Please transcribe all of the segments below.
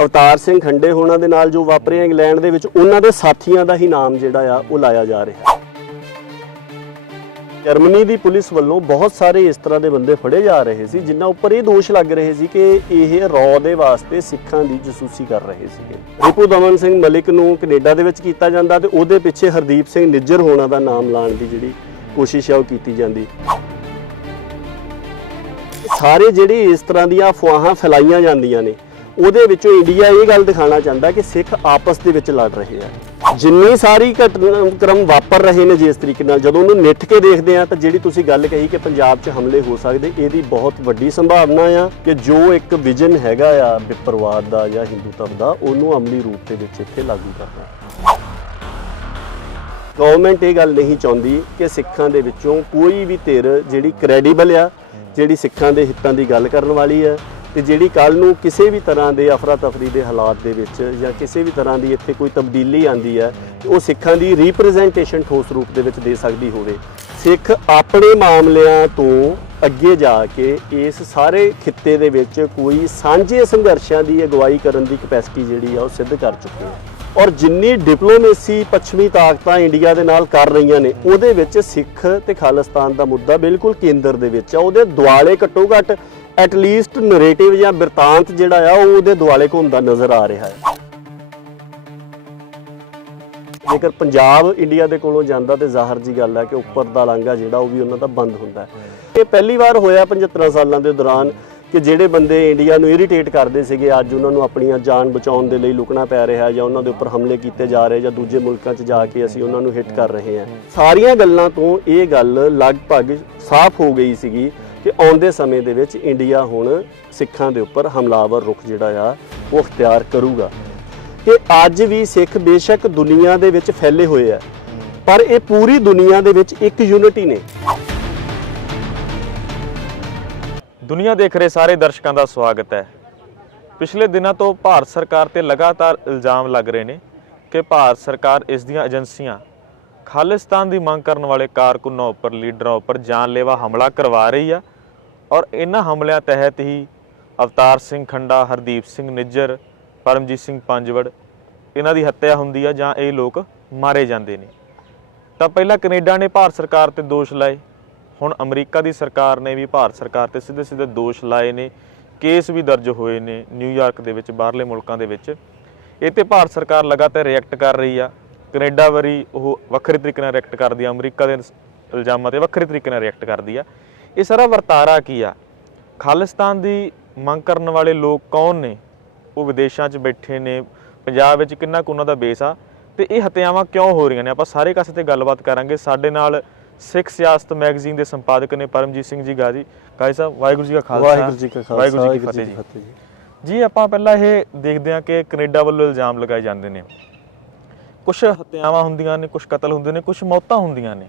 ਅਵਤਾਰ ਸਿੰਘ ਖੰਡੇ ਹੋਣਾ ਦੇ ਨਾਲ ਜੋ ਵਾਪਰਿਆ ਇੰਗਲੈਂਡ ਦੇ ਵਿੱਚ, ਉਹਨਾਂ ਦੇ ਸਾਥੀਆਂ ਦਾ ਹੀ ਨਾਮ ਜਿਹੜਾ ਆ, ਉਹ ਲਾਇਆ ਜਾ ਰਿਹਾ। ਜਰਮਨੀ ਦੀ ਪੁਲਿਸ ਵੱਲੋਂ ਬਹੁਤ ਸਾਰੇ ਇਸ ਤਰ੍ਹਾਂ ਦੇ ਬੰਦੇ ਫੜੇ ਜਾ ਰਹੇ ਸੀ, ਜਿਨ੍ਹਾਂ ਉੱਪਰ ਇਹ ਦੋਸ਼ ਲੱਗ ਰਹੇ ਸੀ ਕਿ ਇਹ ਰੌ ਦੇ ਵਾਸਤੇ ਸਿੱਖਾਂ ਦੀ ਜਸੂਸੀ ਕਰ ਰਹੇ ਸੀਗੇ। ਰਿਪੂ ਦਮਨ ਸਿੰਘ ਮਲਿਕ ਨੂੰ ਕੈਨੇਡਾ ਦੇ ਵਿੱਚ ਕੀਤਾ ਜਾਂਦਾ ਤੇ ਉਹਦੇ ਪਿੱਛੇ ਹਰਦੀਪ ਸਿੰਘ ਨਿੱਜਰ ਹੋਣਾ ਦਾ ਨਾਮ ਲਾਉਣ ਦੀ ਜਿਹੜੀ ਕੋਸ਼ਿਸ਼ ਹੈ ਉਹ ਕੀਤੀ ਜਾਂਦੀ। ਸਾਰੇ ਜਿਹੜੇ ਇਸ ਤਰ੍ਹਾਂ ਦੀਆਂ ਅਫਵਾਹਾਂ ਫੈਲਾਈਆਂ ਜਾਂਦੀਆਂ ਨੇ ਉਹਦੇ ਵਿੱਚੋਂ ਇੰਡੀਆ ਇਹ ਗੱਲ ਦਿਖਾਉਣਾ ਚਾਹੁੰਦਾ ਕਿ ਸਿੱਖ ਆਪਸ ਦੇ ਵਿੱਚ ਲੜ ਰਹੇ ਆ। ਜਿੰਨੀ ਸਾਰੀ ਘਟਨਾਕ੍ਰਮ ਵਾਪਰ ਰਹੇ ਨੇ ਜਿਸ ਤਰੀਕੇ ਨਾਲ, ਜਦੋਂ ਉਹਨੂੰ ਨਿੱਠ ਕੇ ਦੇਖਦੇ ਆ, ਤਾਂ ਜਿਹੜੀ ਤੁਸੀਂ ਗੱਲ ਕਹੀ ਕਿ ਪੰਜਾਬ 'ਚ ਹਮਲੇ ਹੋ ਸਕਦੇ, ਇਹਦੀ ਬਹੁਤ ਵੱਡੀ ਸੰਭਾਵਨਾ ਆ ਕਿ ਜੋ ਇੱਕ ਵਿਜ਼ਨ ਹੈਗਾ ਆ ਵਿਪਰਵਾਦ ਦਾ ਜਾਂ ਹਿੰਦੂਤਵ ਦਾ, ਉਹਨੂੰ ਅਮਲੀ ਰੂਪ ਦੇ ਵਿੱਚ ਇੱਥੇ ਲਾਗੂ ਕਰਨਾ। ਗਵਰਨਮੈਂਟ ਇਹ ਗੱਲ ਨਹੀਂ ਚਾਹੁੰਦੀ ਕਿ ਸਿੱਖਾਂ ਦੇ ਵਿੱਚੋਂ ਕੋਈ ਵੀ ਧਿਰ ਜਿਹੜੀ ਕ੍ਰੈਡੀਬਲ ਆ, ਜਿਹੜੀ ਸਿੱਖਾਂ ਦੇ ਹਿੱਤਾਂ ਦੀ ਗੱਲ ਕਰਨ ਵਾਲੀ ਹੈ ਤੇ ਜਿਹੜੀ ਕੱਲ ਨੂੰ ਕਿਸੇ ਵੀ ਤਰ੍ਹਾਂ ਦੇ ਅਫਰਾ ਤਫਰੀ ਦੇ ਹਾਲਾਤ ਦੇ ਵਿੱਚ ਜਾਂ ਕਿਸੇ ਵੀ ਤਰ੍ਹਾਂ ਦੀ ਇੱਥੇ ਕੋਈ ਤਬਦੀਲੀ ਆਂਦੀ ਹੈ ਉਹ ਸਿੱਖਾਂ ਦੀ ਰਿਪਰੈਜ਼ੈਂਟੇਸ਼ਨ ਠੋਸ ਰੂਪ ਦੇ ਵਿੱਚ ਦੇ ਸਕਦੀ ਹੋਵੇ। ਸਿੱਖ ਆਪਣੇ ਮਾਮਲਿਆਂ ਤੋਂ ਅੱਗੇ ਜਾ ਕੇ ਇਸ ਸਾਰੇ ਖਿੱਤੇ ਦੇ ਵਿੱਚ ਕੋਈ ਸਾਂਝੇ ਸੰਘਰਸ਼ਾਂ ਦੀ ਅਗਵਾਈ ਕਰਨ ਦੀ ਕਪੈਸਿਟੀ ਜਿਹੜੀ ਆ, ਉਹ ਸਿੱਧ ਕਰ ਚੁੱਕੇ ਆ। ਔਰ ਜਿੰਨੀ ਡਿਪਲੋਮੇਸੀ ਪੱਛਮੀ ਤਾਕਤਾਂ ਇੰਡੀਆ ਦੇ ਨਾਲ ਕਰ ਰਹੀਆਂ ਨੇ, ਉਹਦੇ ਵਿੱਚ ਸਿੱਖ ਤੇ ਖਾਲਿਸਤਾਨ ਦਾ ਮੁੱਦਾ ਬਿਲਕੁਲ ਕੇਂਦਰ ਦੇ ਵਿੱਚ ਆ। ਉਹਦੇ ਦੁਆਲੇ ਘੱਟੋ ਘੱਟ ਐਟ ਲੀਸਟ ਨੈਰੇਟਿਵ ਜਾਂ ਬਿਰਤਾਂਤ ਜਿਹੜਾ ਆ, ਉਹ ਉਹਦੇ ਦੁਆਲੇ ਘੁੰਮਦਾ ਨਜ਼ਰ ਆ ਰਿਹਾ ਹੈ। ਜੇਕਰ ਪੰਜਾਬ ਇੰਡੀਆ ਦੇ ਕੋਲੋਂ ਜਾਂਦਾ ਤੇ ਜ਼ਾਹਰ ਜੀ ਗੱਲ ਹੈ ਕਿ ਉੱਪਰ ਦਾ ਲਾਂਘਾ ਜਿਹੜਾ, ਉਹ ਵੀ ਉਹਨਾਂ ਦਾ ਬੰਦ ਹੁੰਦਾ ਇਹ ਪਹਿਲੀ ਵਾਰ ਹੋਇਆ 75 ਸਾਲਾਂ ਦੇ ਦੌਰਾਨ ਕਿ ਜਿਹੜੇ ਬੰਦੇ ਇੰਡੀਆ ਨੂੰ ਇਰੀਟੇਟ ਕਰਦੇ ਸੀਗੇ, ਅੱਜ ਉਹਨਾਂ ਨੂੰ ਆਪਣੀਆਂ ਜਾਨ ਬਚਾਉਣ ਦੇ ਲਈ ਲੁਕਣਾ ਪੈ ਰਿਹਾ ਜਾਂ ਉਹਨਾਂ ਦੇ ਉੱਪਰ ਹਮਲੇ ਕੀਤੇ ਜਾ ਰਹੇ ਜਾਂ ਦੂਜੇ ਮੁਲਕਾਂ 'ਚ ਜਾ ਕੇ ਅਸੀਂ ਉਹਨਾਂ ਨੂੰ ਹਿੱਟ ਕਰ ਰਹੇ ਹਾਂ। ਸਾਰੀਆਂ ਗੱਲਾਂ ਤੋਂ ਇਹ ਗੱਲ ਲਗਭਗ ਸਾਫ਼ ਹੋ ਗਈ ਸੀਗੀ ਕਿ ਆਉਂਦੇ ਸਮੇਂ ਦੇ ਵਿੱਚ ਇੰਡੀਆ ਹੁਣ ਸਿੱਖਾਂ ਦੇ ਉੱਪਰ ਹਮਲਾਵਰ ਰੁਖ ਜਿਹੜਾ ਆ, ਉਹ ਅਖਤਿਆਰ ਕਰੂਗਾ। ਕਿ ਅੱਜ ਵੀ ਸਿੱਖ ਬੇਸ਼ੱਕ ਦੁਨੀਆ ਦੇ ਵਿੱਚ ਫੈਲੇ ਹੋਏ ਆ, ਪਰ ਇਹ ਪੂਰੀ ਦੁਨੀਆ ਦੇ ਵਿੱਚ ਇੱਕ ਯੂਨਿਟੀ ਨੇ। ਦੁਨੀਆ ਦੇਖ ਰਹੇ ਸਾਰੇ ਦਰਸ਼ਕਾਂ ਦਾ ਸਵਾਗਤ ਹੈ। ਪਿਛਲੇ ਦਿਨਾਂ ਤੋਂ ਭਾਰਤ ਸਰਕਾਰ ਤੇ ਲਗਾਤਾਰ ਇਲਜ਼ਾਮ ਲੱਗ ਰਹੇ ਨੇ ਕਿ ਭਾਰਤ ਸਰਕਾਰ ਇਸ ਦੀਆਂ ਏਜੰਸੀਆਂ ਖਾਲਿਸਤਾਨ ਦੀ ਮੰਗ ਕਰਨ ਵਾਲੇ ਕਾਰਕੁਨਾਂ ਉੱਪਰ, ਲੀਡਰਾਂ ਉੱਪਰ ਜਾਨਲੇਵਾ ਹਮਲਾ ਕਰਵਾ ਰਹੀ ਆ। ਔਰ ਇਹਨਾਂ ਹਮਲਿਆਂ ਤਹਿਤ ਹੀ ਅਵਤਾਰ ਸਿੰਘ ਖੰਡਾ, ਹਰਦੀਪ ਸਿੰਘ ਨਿੱਜਰ, ਪਰਮਜੀਤ ਸਿੰਘ ਪੰਜਵੜ ਇਹਨਾਂ ਦੀ ਹੱਤਿਆ ਹੁੰਦੀ ਆ ਜਾਂ ਇਹ ਲੋਕ ਮਾਰੇ ਜਾਂਦੇ ਨੇ। ਤਾਂ ਪਹਿਲਾਂ ਕੈਨੇਡਾ ਨੇ ਭਾਰਤ ਸਰਕਾਰ ਤੇ ਦੋਸ਼ ਲਾਏ। ਹੁਣ ਅਮਰੀਕਾ ਦੀ ਸਰਕਾਰ ਨੇ ਵੀ ਭਾਰਤ ਸਰਕਾਰ ਤੇ ਸਿੱਧੇ ਸਿੱਧੇ ਦੋਸ਼ ਲਾਏ ਨੇ। ਕੇਸ ਵੀ ਦਰਜ ਹੋਏ ਨੇ ਨਿਊਯਾਰਕ ਦੇ ਵਿੱਚ, ਬਾਹਰਲੇ ਮੁਲਕਾਂ ਦੇ ਵਿੱਚ। ਇਹ ਤੇ ਭਾਰਤ ਸਰਕਾਰ ਲਗਾਤਾਰ ਰਿਐਕਟ ਕਰ ਰਹੀ ਆ। ਕੈਨੇਡਾ ਵਾਰੀ ਉਹ ਵੱਖਰੇ ਤਰੀਕੇ ਨਾਲ ਰਿਐਕਟ ਕਰਦੀ ਆ। ਅਮਰੀਕਾ ਦੇ ਇਲਜ਼ਾਮਾਂ ਤੇ ਵੱਖਰੇ ਤਰੀਕੇ ਨਾਲ ਰਿਐਕਟ ਕਰਦੀ ਆ। ਇਹ ਸਾਰਾ ਵਰਤਾਰਾ ਕੀ ਆ? ਖਾਲਿਸਤਾਨ ਦੀ ਮੰਗ ਕਰਨ ਵਾਲੇ ਲੋਕ ਕੌਣ ਨੇ? ਉਹ ਵਿਦੇਸ਼ਾਂ 'ਚ ਬੈਠੇ ਨੇ ਪੰਜਾਬ ਵਿੱਚ ਕਿੰਨਾ ਕੁ ਉਹਨਾਂ ਦਾ ਬੇਸ ਆ ਤੇ ਇਹ ਹੱਤਿਆਵਾਂ ਕਿਉਂ ਹੋ ਰਹੀਆਂ ਨੇ? ਆਪਾਂ ਸਾਰੇ ਕਾਸੇ ਤੇ ਗੱਲਬਾਤ ਕਰਾਂਗੇ। ਸਾਡੇ ਨਾਲ ਸਿੱਖ ਸਿਆਸਤ ਮੈਗਜ਼ੀਨ ਦੇ ਸੰਪਾਦਕ ਨੇ ਪਰਮਜੀਤ ਸਿੰਘ ਜੀ ਗਾਜੀ। ਗਾਜੀ ਸਾਹਿਬ ਵਾਹਿਗੁਰੂ ਜੀ ਕਾ ਖਾਲਸਾ। ਵਾਹਿਗੁਰੂ ਜੀ ਕਾ ਖਾਲਸਾ ਵਾਹਿਗੁਰੂ ਜੀ ਕੀ ਫਤਿਹ ਜੀ। ਜੀ। ਆਪਾਂ ਪਹਿਲਾਂ ਇਹ ਦੇਖਦੇ ਹਾਂ ਕਿ ਕੈਨੇਡਾ ਵੱਲੋਂ ਇਲਜ਼ਾਮ ਲਗਾਏ ਜਾਂਦੇ ਨੇ। ਕੁਝ ਹੱਤਿਆਵਾਂ ਹੁੰਦੀਆਂ ਨੇ ਕੁਝ ਕਤਲ ਹੁੰਦੇ ਨੇ ਕੁਝ ਮੌਤਾਂ ਹੁੰਦੀਆਂ ਨੇ।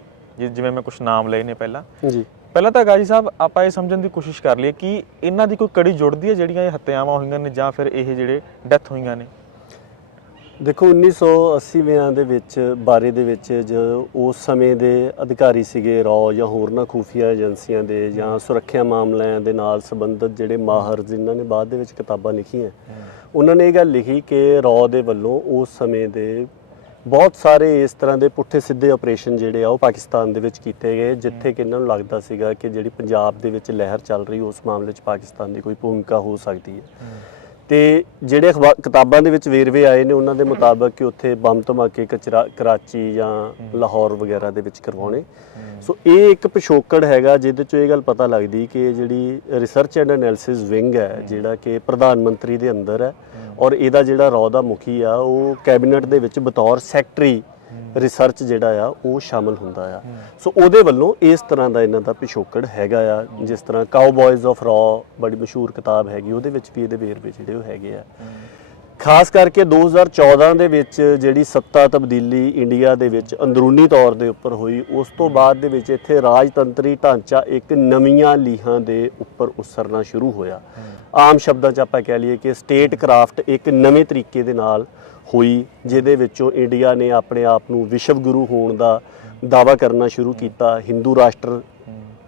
ਜਿਵੇਂ ਮੈਂ ਕੁਝ ਨਾਮ ਲਏ ਨੇ ਪਹਿਲਾਂ। ਜੀ। ਪਹਿਲਾਂ ਤਾਂ ਗਾਜੀ ਸਾਹਿਬ ਆਪਾਂ ਇਹ ਸਮਝਣ ਦੀ ਕੋਸ਼ਿਸ਼ ਕਰ ਲਈਏ ਕਿ ਇਹਨਾਂ ਦੀ ਕੋਈ ਕੜੀ ਜੁੜਦੀ ਹੈ ਜਿਹੜੀਆਂ ਇਹ ਹੱਤਿਆਵਾਂ ਹੋਈਆਂ ਨੇ ਜਾਂ ਫਿਰ ਇਹ ਜਿਹੜੇ ਡੈਥ ਹੋਈਆਂ ਨੇ? ਦੇਖੋ 1980ਵਿਆਂ ਦੇ ਵਿੱਚ ਬਾਰੇ ਦੇ ਵਿੱਚ ਜੋ ਉਸ ਸਮੇਂ ਦੇ ਅਧਿਕਾਰੀ ਸੀਗੇ ਰੌ ਜਾਂ ਹੋਰਨਾਂ ਖੂਫੀਆ ਏਜੰਸੀਆਂ ਦੇ ਜਾਂ ਸੁਰੱਖਿਆ ਮਾਮਲਿਆਂ ਦੇ ਨਾਲ ਸੰਬੰਧਿਤ ਜਿਹੜੇ ਮਾਹਰ ਜਿਨ੍ਹਾਂ ਨੇ ਬਾਅਦ ਦੇ ਵਿੱਚ ਕਿਤਾਬਾਂ ਲਿਖੀਆਂ। ਉਹਨਾਂ ਨੇ ਇਹ ਗੱਲ ਲਿਖੀ ਕਿ ਰੌ ਦੇ ਵੱਲੋਂ ਉਸ ਸਮੇਂ ਦੇ ਬਹੁਤ ਸਾਰੇ ਇਸ ਤਰ੍ਹਾਂ ਦੇ ਪੁੱਠੇ ਸਿੱਧੇ ਆਪਰੇਸ਼ਨ ਜਿਹੜੇ ਆ ਉਹ ਪਾਕਿਸਤਾਨ ਦੇ ਵਿੱਚ ਕੀਤੇ ਗਏ, ਜਿੱਥੇ ਕਿ ਇਹਨਾਂ ਨੂੰ ਲੱਗਦਾ ਸੀਗਾ ਕਿ ਜਿਹੜੀ ਪੰਜਾਬ ਦੇ ਵਿੱਚ ਲਹਿਰ ਚੱਲ ਰਹੀ, ਉਸ ਮਾਮਲੇ 'ਚ ਪਾਕਿਸਤਾਨ ਦੀ ਕੋਈ ਭੂਮਿਕਾ ਹੋ ਸਕਦੀ ਹੈ। ਤੇ ਜਿਹੜੇ ਅਖਬਾ- ਕਿਤਾਬਾਂ ਦੇ ਵਿੱਚ ਵੇਰਵੇ ਆਏ ਨੇ ਉਹਨਾਂ ਦੇ ਮੁਤਾਬਕ ਕਿ ਉੱਥੇ ਬੰਬ ਧਮਾਕੇ ਕਚਰਾ- ਕਰਾਚੀ ਜਾਂ ਲਾਹੌਰ ਵਗੈਰਾ ਦੇ ਵਿੱਚ ਕਰਵਾਉਣੇ। ਸੋ ਇਹ ਇੱਕ ਪਿਛੋਕੜ ਹੈਗਾ ਜਿਹਦੇ ਚੋਂ ਇਹ ਗੱਲ ਪਤਾ ਲੱਗਦੀ ਕਿ ਇਹ ਜਿਹੜੀ ਰਿਸਰਚ ਐਂਡ ਐਨਾਲਿਸਿਸ ਵਿੰਗ ਹੈ ਜਿਹੜਾ ਕਿ ਪ੍ਰਧਾਨ ਮੰਤਰੀ ਦੇ ਅੰਦਰ ਹੈ। ਔਰ ਇਹਦਾ ਜਿਹੜਾ ਰੌ ਦਾ ਮੁਖੀ ਆ ਉਹ ਕੈਬਨਿਟ ਦੇ ਵਿੱਚ ਬਤੌਰ ਸੈਕਟਰੀ ਰਿਸਰਚ ਜਿਹੜਾ ਆ, ਉਹ ਸ਼ਾਮਲ ਹੁੰਦਾ ਆ। ਸੋ ਉਹਦੇ ਵੱਲੋਂ ਇਸ ਤਰ੍ਹਾਂ ਦਾ ਇਹਨਾਂ ਦਾ ਪਿਛੋਕੜ ਹੈਗਾ ਆ, ਜਿਸ ਤਰ੍ਹਾਂ ਕਾਊਬॉयਜ਼ ਆਫ ਰॉ ਬੜੀ ਮਸ਼ਹੂਰ ਕਿਤਾਬ ਹੈਗੀ, ਉਹਦੇ ਵਿੱਚ ਵੀ ਇਹਦੇ ਵੇਰਵੇ ਜਿਹੜੇ ਉਹ ਹੈਗੇ ਆ। ਖਾਸ ਕਰਕੇ 2014 ਦੇ ਵਿੱਚ ਜਿਹੜੀ ਸੱਤਾ ਤਬਦੀਲੀ ਇੰਡੀਆ ਦੇ ਵਿੱਚ ਅੰਦਰੂਨੀ ਤੌਰ ਦੇ ਉੱਪਰ ਹੋਈ, ਉਸ ਤੋਂ ਬਾਅਦ ਦੇ ਵਿੱਚ ਇੱਥੇ ਰਾਜਤੰਤਰੀ ਢਾਂਚਾ ਇੱਕ ਨਵੀਆਂ ਲੀਹਾਂ ਦੇ ਉੱਪਰ ਉਸਰਨਾ ਸ਼ੁਰੂ ਹੋਇਆ। ਆਮ ਸ਼ਬਦਾਂ 'ਚ ਆਪਾਂ ਕਹਿ ਲਈਏ ਕਿ ਸਟੇਟ ਕਰਾਫਟ ਇੱਕ ਨਵੇਂ ਤਰੀਕੇ ਦੇ ਨਾਲ ਹੋਈ, ਜਿਹਦੇ ਵਿੱਚੋਂ ਇੰਡੀਆ ਨੇ ਆਪਣੇ ਆਪ ਨੂੰ ਵਿਸ਼ਵ ਗੁਰੂ ਹੋਣ ਦਾ ਦਾਵਾ ਕਰਨਾ ਸ਼ੁਰੂ ਕੀਤਾ। ਹਿੰਦੂ ਰਾਸ਼ਟਰ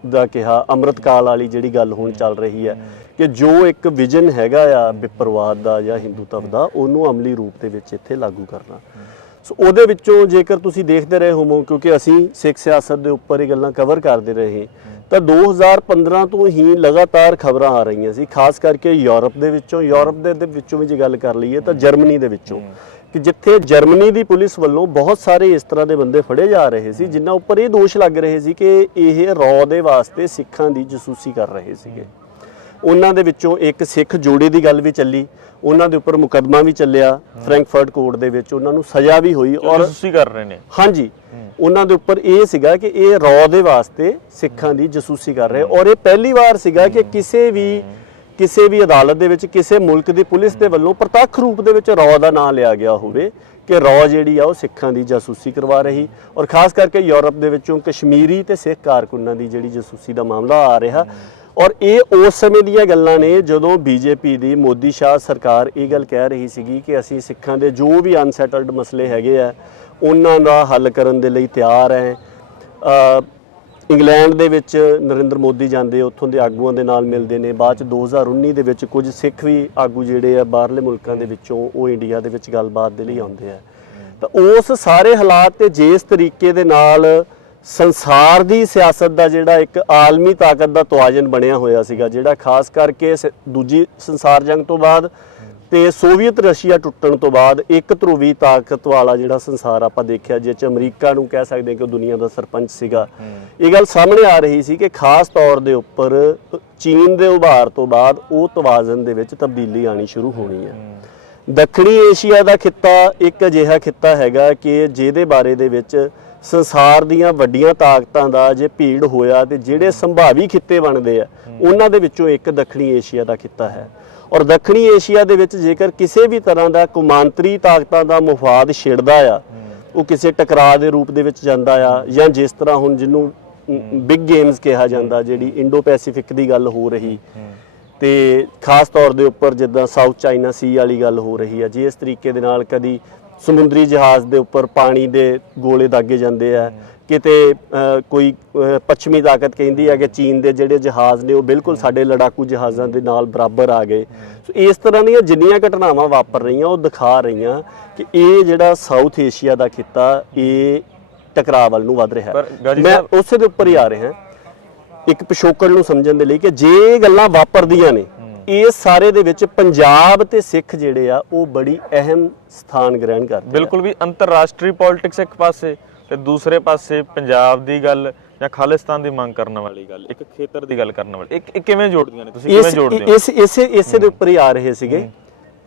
ਦਾ ਕਿਹਾ, ਅੰਮ੍ਰਿਤ ਕਾਲ ਵਾਲੀ ਜਿਹੜੀ ਗੱਲ ਹੁਣ ਚੱਲ ਰਹੀ ਹੈ ਕਿ ਜੋ ਇੱਕ ਵਿਜ਼ਨ ਹੈਗਾ ਆ ਵਿਪਰਵਾਦ ਦਾ ਜਾਂ ਹਿੰਦੂਤਵ ਦਾ, ਉਹਨੂੰ ਅਮਲੀ ਰੂਪ ਦੇ ਵਿੱਚ ਇੱਥੇ ਲਾਗੂ ਕਰਨਾ। ਸੋ ਉਹਦੇ ਵਿੱਚੋਂ ਜੇਕਰ ਤੁਸੀਂ ਦੇਖਦੇ ਰਹੇ ਹੋਵੋ ਕਿਉਂਕਿ ਅਸੀਂ ਸਿੱਖ ਸਿਆਸਤ ਦੇ ਉੱਪਰ ਇਹ ਗੱਲਾਂ ਕਵਰ ਕਰਦੇ ਰਹੇ ਤਾਂ 2015 ਤੋਂ ਹੀ ਲਗਾਤਾਰ ਖਬਰਾਂ ਆ ਰਹੀਆਂ ਸੀ, ਖਾਸ ਕਰਕੇ ਯੂਰਪ ਦੇ ਵਿੱਚੋਂ। ਯੂਰਪ ਦੇ ਦੇ ਵਿੱਚੋਂ ਵੀ ਜੇ ਗੱਲ ਕਰ ਲਈਏ ਤਾਂ ਜਰਮਨੀ ਦੇ ਵਿੱਚੋਂ। ਕਿ ਜਿੱਥੇ ਜਰਮਨੀ ਦੀ ਪੁਲਿਸ ਵੱਲੋਂ ਬਹੁਤ ਸਾਰੇ ਇਸ ਤਰ੍ਹਾਂ ਦੇ ਬੰਦੇ ਫੜੇ ਜਾ ਰਹੇ ਸੀ, ਜਿਨ੍ਹਾਂ ਉੱਪਰ ਇਹ ਦੋਸ਼ ਲੱਗ ਰਹੇ ਸੀ ਕਿ ਇਹ ਰੌ ਦੇ ਵਾਸਤੇ ਸਿੱਖਾਂ ਦੀ ਜਸੂਸੀ ਕਰ ਰਹੇ ਸੀਗੇ। ਉਹਨਾਂ ਦੇ ਵਿੱਚੋਂ ਇੱਕ ਸਿੱਖ ਜੋੜੇ ਦੀ ਗੱਲ ਵੀ ਚੱਲੀ ਉਹਨਾਂ ਦੇ ਉੱਪਰ ਮੁਕੱਦਮਾ ਵੀ ਚੱਲਿਆ ਫ੍ਰੈਂਕਫਰਟ ਕੋਰਟ ਦੇ ਵਿੱਚ ਉਹਨਾਂ ਨੂੰ ਸਜ਼ਾ ਵੀ ਹੋਈ ਔਰ ਤੁਸੀਂ ਕਰ ਰਹੇ ਨੇ। ਹਾਂਜੀ ਉਹਨਾਂ ਦੇ ਉੱਪਰ ਇਹ ਸੀਗਾ ਕਿ ਇਹ ਰੌ ਦੇ ਵਾਸਤੇ ਸਿੱਖਾਂ ਦੀ ਜਸੂਸੀ ਕਰ ਰਹੇ। ਔਰ ਇਹ ਪਹਿਲੀ ਵਾਰ ਸੀਗਾ ਕਿ ਕਿਸੇ ਵੀ ਕਿਸੇ ਵੀ ਅਦਾਲਤ ਦੇ ਵਿੱਚ ਕਿਸੇ ਮੁਲਕ ਦੀ ਪੁਲਿਸ ਦੇ ਵੱਲੋਂ ਪ੍ਰਤੱਖ ਰੂਪ ਦੇ ਵਿੱਚ ਰੌ ਦਾ ਨਾਂ ਲਿਆ ਗਿਆ ਹੋਵੇ ਕਿ ਰੌ ਜਿਹੜੀ ਆ ਉਹ ਸਿੱਖਾਂ ਦੀ ਜਾਸੂਸੀ ਕਰਵਾ ਰਹੀ। ਔਰ ਖਾਸ ਕਰਕੇ ਯੂਰਪ ਦੇ ਵਿੱਚੋਂ ਕਸ਼ਮੀਰੀ ਤੇ ਸਿੱਖ ਕਾਰਕੁਨਾਂ ਦੀ ਜਿਹੜੀ ਜਾਸੂਸੀ ਦਾ ਮਾਮਲਾ ਆ ਰਿਹਾ ਔਰ ਇਹ ਉਸ ਸਮੇਂ ਦੀਆਂ ਗੱਲਾਂ ਨੇ ਜਦੋਂ ਬੀਜੇਪੀ ਦੀ ਮੋਦੀ ਸ਼ਾਹ ਸਰਕਾਰ ਇਹ ਗੱਲ ਕਹਿ ਰਹੀ ਸੀਗੀ ਕਿ ਅਸੀਂ ਸਿੱਖਾਂ ਦੇ ਜੋ ਵੀ ਅਨਸੈਟਲਡ ਮਸਲੇ ਹੈਗੇ ਆ, ਉਹਨਾਂ ਦਾ ਹੱਲ ਕਰਨ ਦੇ ਲਈ ਤਿਆਰ ਹੈ ਇੰਗਲੈਂਡ ਦੇ ਵਿੱਚ ਨਰਿੰਦਰ ਮੋਦੀ ਜਾਂਦੇ, ਉੱਥੋਂ ਦੇ ਆਗੂਆਂ ਦੇ ਨਾਲ ਮਿਲਦੇ ਨੇ। ਬਾਅਦ ਚ 2019 ਦੇ ਵਿੱਚ ਕੁਝ ਸਿੱਖ ਵੀ ਆਗੂ ਜਿਹੜੇ ਆ ਬਾਹਰਲੇ ਮੁਲਕਾਂ ਦੇ ਵਿੱਚੋਂ, ਉਹ ਇੰਡੀਆ ਦੇ ਵਿੱਚ ਗੱਲਬਾਤ ਦੇ ਲਈ ਆਉਂਦੇ ਆ। ਤਾਂ ਉਸ ਸਾਰੇ ਹਾਲਾਤ ਤੇ ਜਿਸ ਤਰੀਕੇ ਦੇ ਨਾਲ ਸੰਸਾਰ ਦੀ ਸਿਆਸਤ ਦਾ ਜਿਹੜਾ ਇੱਕ ਆਲਮੀ ਤਾਕਤ ਦਾ ਤਵਾਜ਼ਨ ਬਣਿਆ ਹੋਇਆ ਸੀਗਾ ਜਿਹੜਾ ਖਾਸ ਕਰਕੇ ਦੂਜੀ ਸੰਸਾਰ ਜੰਗ ਤੋਂ ਬਾਅਦ ਤੇ ਸੋਵੀਅਤ ਰਸ਼ੀਆ ਟੁੱਟਣ ਤੋਂ ਬਾਅਦ ਇੱਕ ਧਰੂਵੀ ਤਾਕਤ ਵਾਲਾ ਜਿਹੜਾ ਸੰਸਾਰ ਆਪਾਂ ਦੇਖਿਆ ਜਿਸ ਚ ਅਮਰੀਕਾ ਨੂੰ ਕਹਿ ਸਕਦੇ ਹਾਂ ਕਿ ਉਹ ਦੁਨੀਆ ਦਾ ਸਰਪੰਚ ਸੀਗਾ। ਇਹ ਗੱਲ ਸਾਹਮਣੇ ਆ ਰਹੀ ਸੀ ਕਿ ਖਾਸ ਤੌਰ ਦੇ ਉੱਪਰ ਚੀਨ ਦੇ ਉਭਾਰ ਤੋਂ ਬਾਅਦ ਉਹ ਤਵਾਜ਼ਨ ਦੇ ਵਿੱਚ ਤਬਦੀਲੀ ਆਣੀ ਸ਼ੁਰੂ ਹੋਣੀ ਹੈ। ਦੱਖਣੀ ਏਸ਼ੀਆ ਦਾ ਖਿੱਤਾ ਇੱਕ ਅਜਿਹਾ ਖਿੱਤਾ ਹੈਗਾ ਕਿ ਜਿਹਦੇ ਬਾਰੇ ਦੇ ਵਿੱਚ ਸੰਸਾਰ ਦੀਆਂ ਵੱਡੀਆਂ ਤਾਕਤਾਂ ਦਾ ਜੇ ਭੀੜ ਹੋਇਆ ਤੇ ਜਿਹੜੇ ਸੰਭਾਵੀ ਖਿੱਤੇ ਬਣਦੇ ਆ, ਉਹਨਾਂ ਦੇ ਵਿੱਚੋਂ ਇੱਕ ਦੱਖਣੀ ਏਸ਼ੀਆ ਦਾ ਖਿੱਤਾ ਹੈ। ਔਰ ਦੱਖਣੀ ਏਸ਼ੀਆ ਦੇ ਵਿੱਚ ਜੇਕਰ ਕਿਸੇ ਵੀ ਤਰ੍ਹਾਂ ਦਾ ਕੌਮਾਂਤਰੀ ਤਾਕਤਾਂ ਦਾ ਮਫਾਦ ਛਿੜਦਾ ਆ, ਉਹ ਕਿਸੇ ਟਕਰਾਅ ਦੇ ਰੂਪ ਦੇ ਵਿੱਚ ਜਾਂਦਾ ਆ ਜਾਂ ਜਿਸ ਤਰ੍ਹਾਂ ਹੁਣ ਜਿਹਨੂੰ ਬਿਗ ਗੇਮਸ ਕਿਹਾ ਜਾਂਦਾ, ਜਿਹੜੀ ਇੰਡੋ ਪੈਸੀਫਿਕ ਦੀ ਗੱਲ ਹੋ ਰਹੀ। ਤੇ ਖਾਸ ਤੌਰ ਦੇ ਉੱਪਰ ਜਿੱਦਾਂ ਸਾਊਥ ਚਾਈਨਾ ਸੀ ਵਾਲੀ ਗੱਲ ਹੋ ਰਹੀ ਆ, ਜੇ ਇਸ ਤਰੀਕੇ ਦੇ ਨਾਲ ਕਦੀ ਸਮੁੰਦਰੀ ਜਹਾਜ਼ ਦੇ ਉੱਪਰ ਪਾਣੀ ਦੇ ਗੋਲੇ ਦਾਗੇ ਜਾਂਦੇ ਆ। ਕਿਤੇ ਕੋਈ ਪੱਛਮੀ ਤਾਕਤ ਕਹਿੰਦੀ ਹੈ ਕਿ ਚੀਨ ਦੇ ਜਿਹੜੇ ਜਹਾਜ਼ ਨੇ ਉਹ ਬਿਲਕੁਲ ਸਾਡੇ ਲੜਾਕੂ ਜਹਾਜ਼ਾਂ ਦੇ ਨਾਲ ਬਰਾਬਰ ਆ ਗਏ। ਸੋ ਇਸ ਤਰ੍ਹਾਂ ਦੀਆਂ ਜਿੰਨੀਆਂ ਘਟਨਾਵਾਂ ਵਾਪਰ ਰਹੀਆਂ ਉਹ ਦਿਖਾ ਰਹੀਆਂ ਕਿ ਇਹ ਜਿਹੜਾ ਸਾਊਥ ਏਸ਼ੀਆ ਦਾ ਖਿੱਤਾ ਇਹ ਟਕਰਾਅ ਵੱਲ ਨੂੰ ਵੱਧ ਰਿਹਾ। ਹੈ ਮੈਂ ਉਸੇ ਦੇ ਉੱਪਰ ਹੀ ਆ ਰਿਹਾ। ਇੱਕ ਪਿਛੋਕੜ ਨੂੰ ਸਮਝਣ ਦੇ ਲਈ ਕਿ ਜੇ ਇਹ ਗੱਲਾਂ ਵਾਪਰਦੀਆਂ ਨੇ ਇਹ ਸਾਰੇ ਦੇ ਵਿੱਚ ਪੰਜਾਬ ਤੇ ਸਿੱਖ ਜਿਹੜੇ ਆ ਉਹ ਬੜੀ ਅਹਿਮ ਸਥਾਨ ਗ੍ਰਹਿਣ ਕਰਦੇ ਬਿਲਕੁਲ ਵੀ ਅੰਤਰਰਾਸ਼ਟਰੀ ਪੋਲਿਟਿਕਸ ਇੱਕ ਪਾਸੇ ਤੇ ਦੂਸਰੇ ਪਾਸੇ ਪੰਜਾਬ ਦੀ ਗੱਲ ਜਾਂ ਖਾਲਿਸਤਾਨ ਦੀ ਮੰਗ ਕਰਨ ਵਾਲੀ ਗੱਲ ਇੱਕ ਖੇਤਰ ਦੀ ਗੱਲ ਕਰਨ ਵਾਲੀ। ਇੱਕ ਕਿਵੇਂ ਜੋੜਦੀਆਂ ਨੇ ਤੁਸੀਂ? ਕਿਵੇਂ ਜੋੜਦੇ ਹੋ? ਇਸ ਇਸੇ ਇਸੇ ਦੇ ਉੱਪਰ ਹੀ ਆ ਰਹੇ ਸੀਗੇ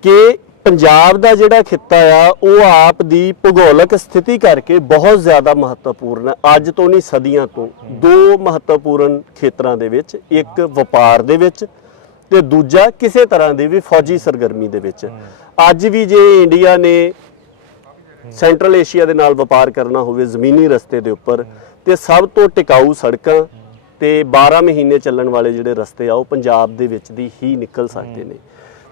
ਕਿ ਪੰਜਾਬ ਦਾ ਜਿਹੜਾ ਖਿੱਤਾ ਆ ਉਹ ਆਪ ਦੀ ਭੂਗੋਲਿਕ ਸਥਿਤੀ ਕਰਕੇ ਬਹੁਤ ਜ਼ਿਆਦਾ ਮਹੱਤਵਪੂਰਨ ਹੈ। ਅੱਜ ਤੋਂ ਨਹੀਂ ਸਦੀਆਂ ਤੋਂ ਦੋ ਮਹੱਤਵਪੂਰਨ ਖੇਤਰਾਂ ਦੇ ਵਿੱਚ ਇੱਕ ਵਪਾਰ ਦੇ ਵਿੱਚ ਤੇ ਦੂਜਾ ਕਿਸੇ ਤਰ੍ਹਾਂ ਦੀ ਵੀ ਫੌਜੀ ਸਰਗਰਮੀ ਦੇ ਵਿੱਚ। ਅੱਜ ਵੀ ਜੇ ਇੰਡੀਆ ਨੇ ਸੈਂਟਰਲ ਏਸ਼ੀਆ ਦੇ ਨਾਲ ਵਪਾਰ ਕਰਨਾ ਹੋਵੇ ਜ਼ਮੀਨੀ ਰਸਤੇ ਦੇ ਉੱਪਰ ਤੇ ਸਭ ਤੋਂ ਟਿਕਾਊ ਸੜਕਾਂ ਤੇ 12 ਮਹੀਨੇ ਚੱਲਣ ਵਾਲੇ ਜਿਹੜੇ ਰਸਤੇ ਆ ਉਹ ਪੰਜਾਬ ਦੇ ਵਿੱਚ ਦੀ ਹੀ ਨਿਕਲ ਸਕਦੇ ਨੇ।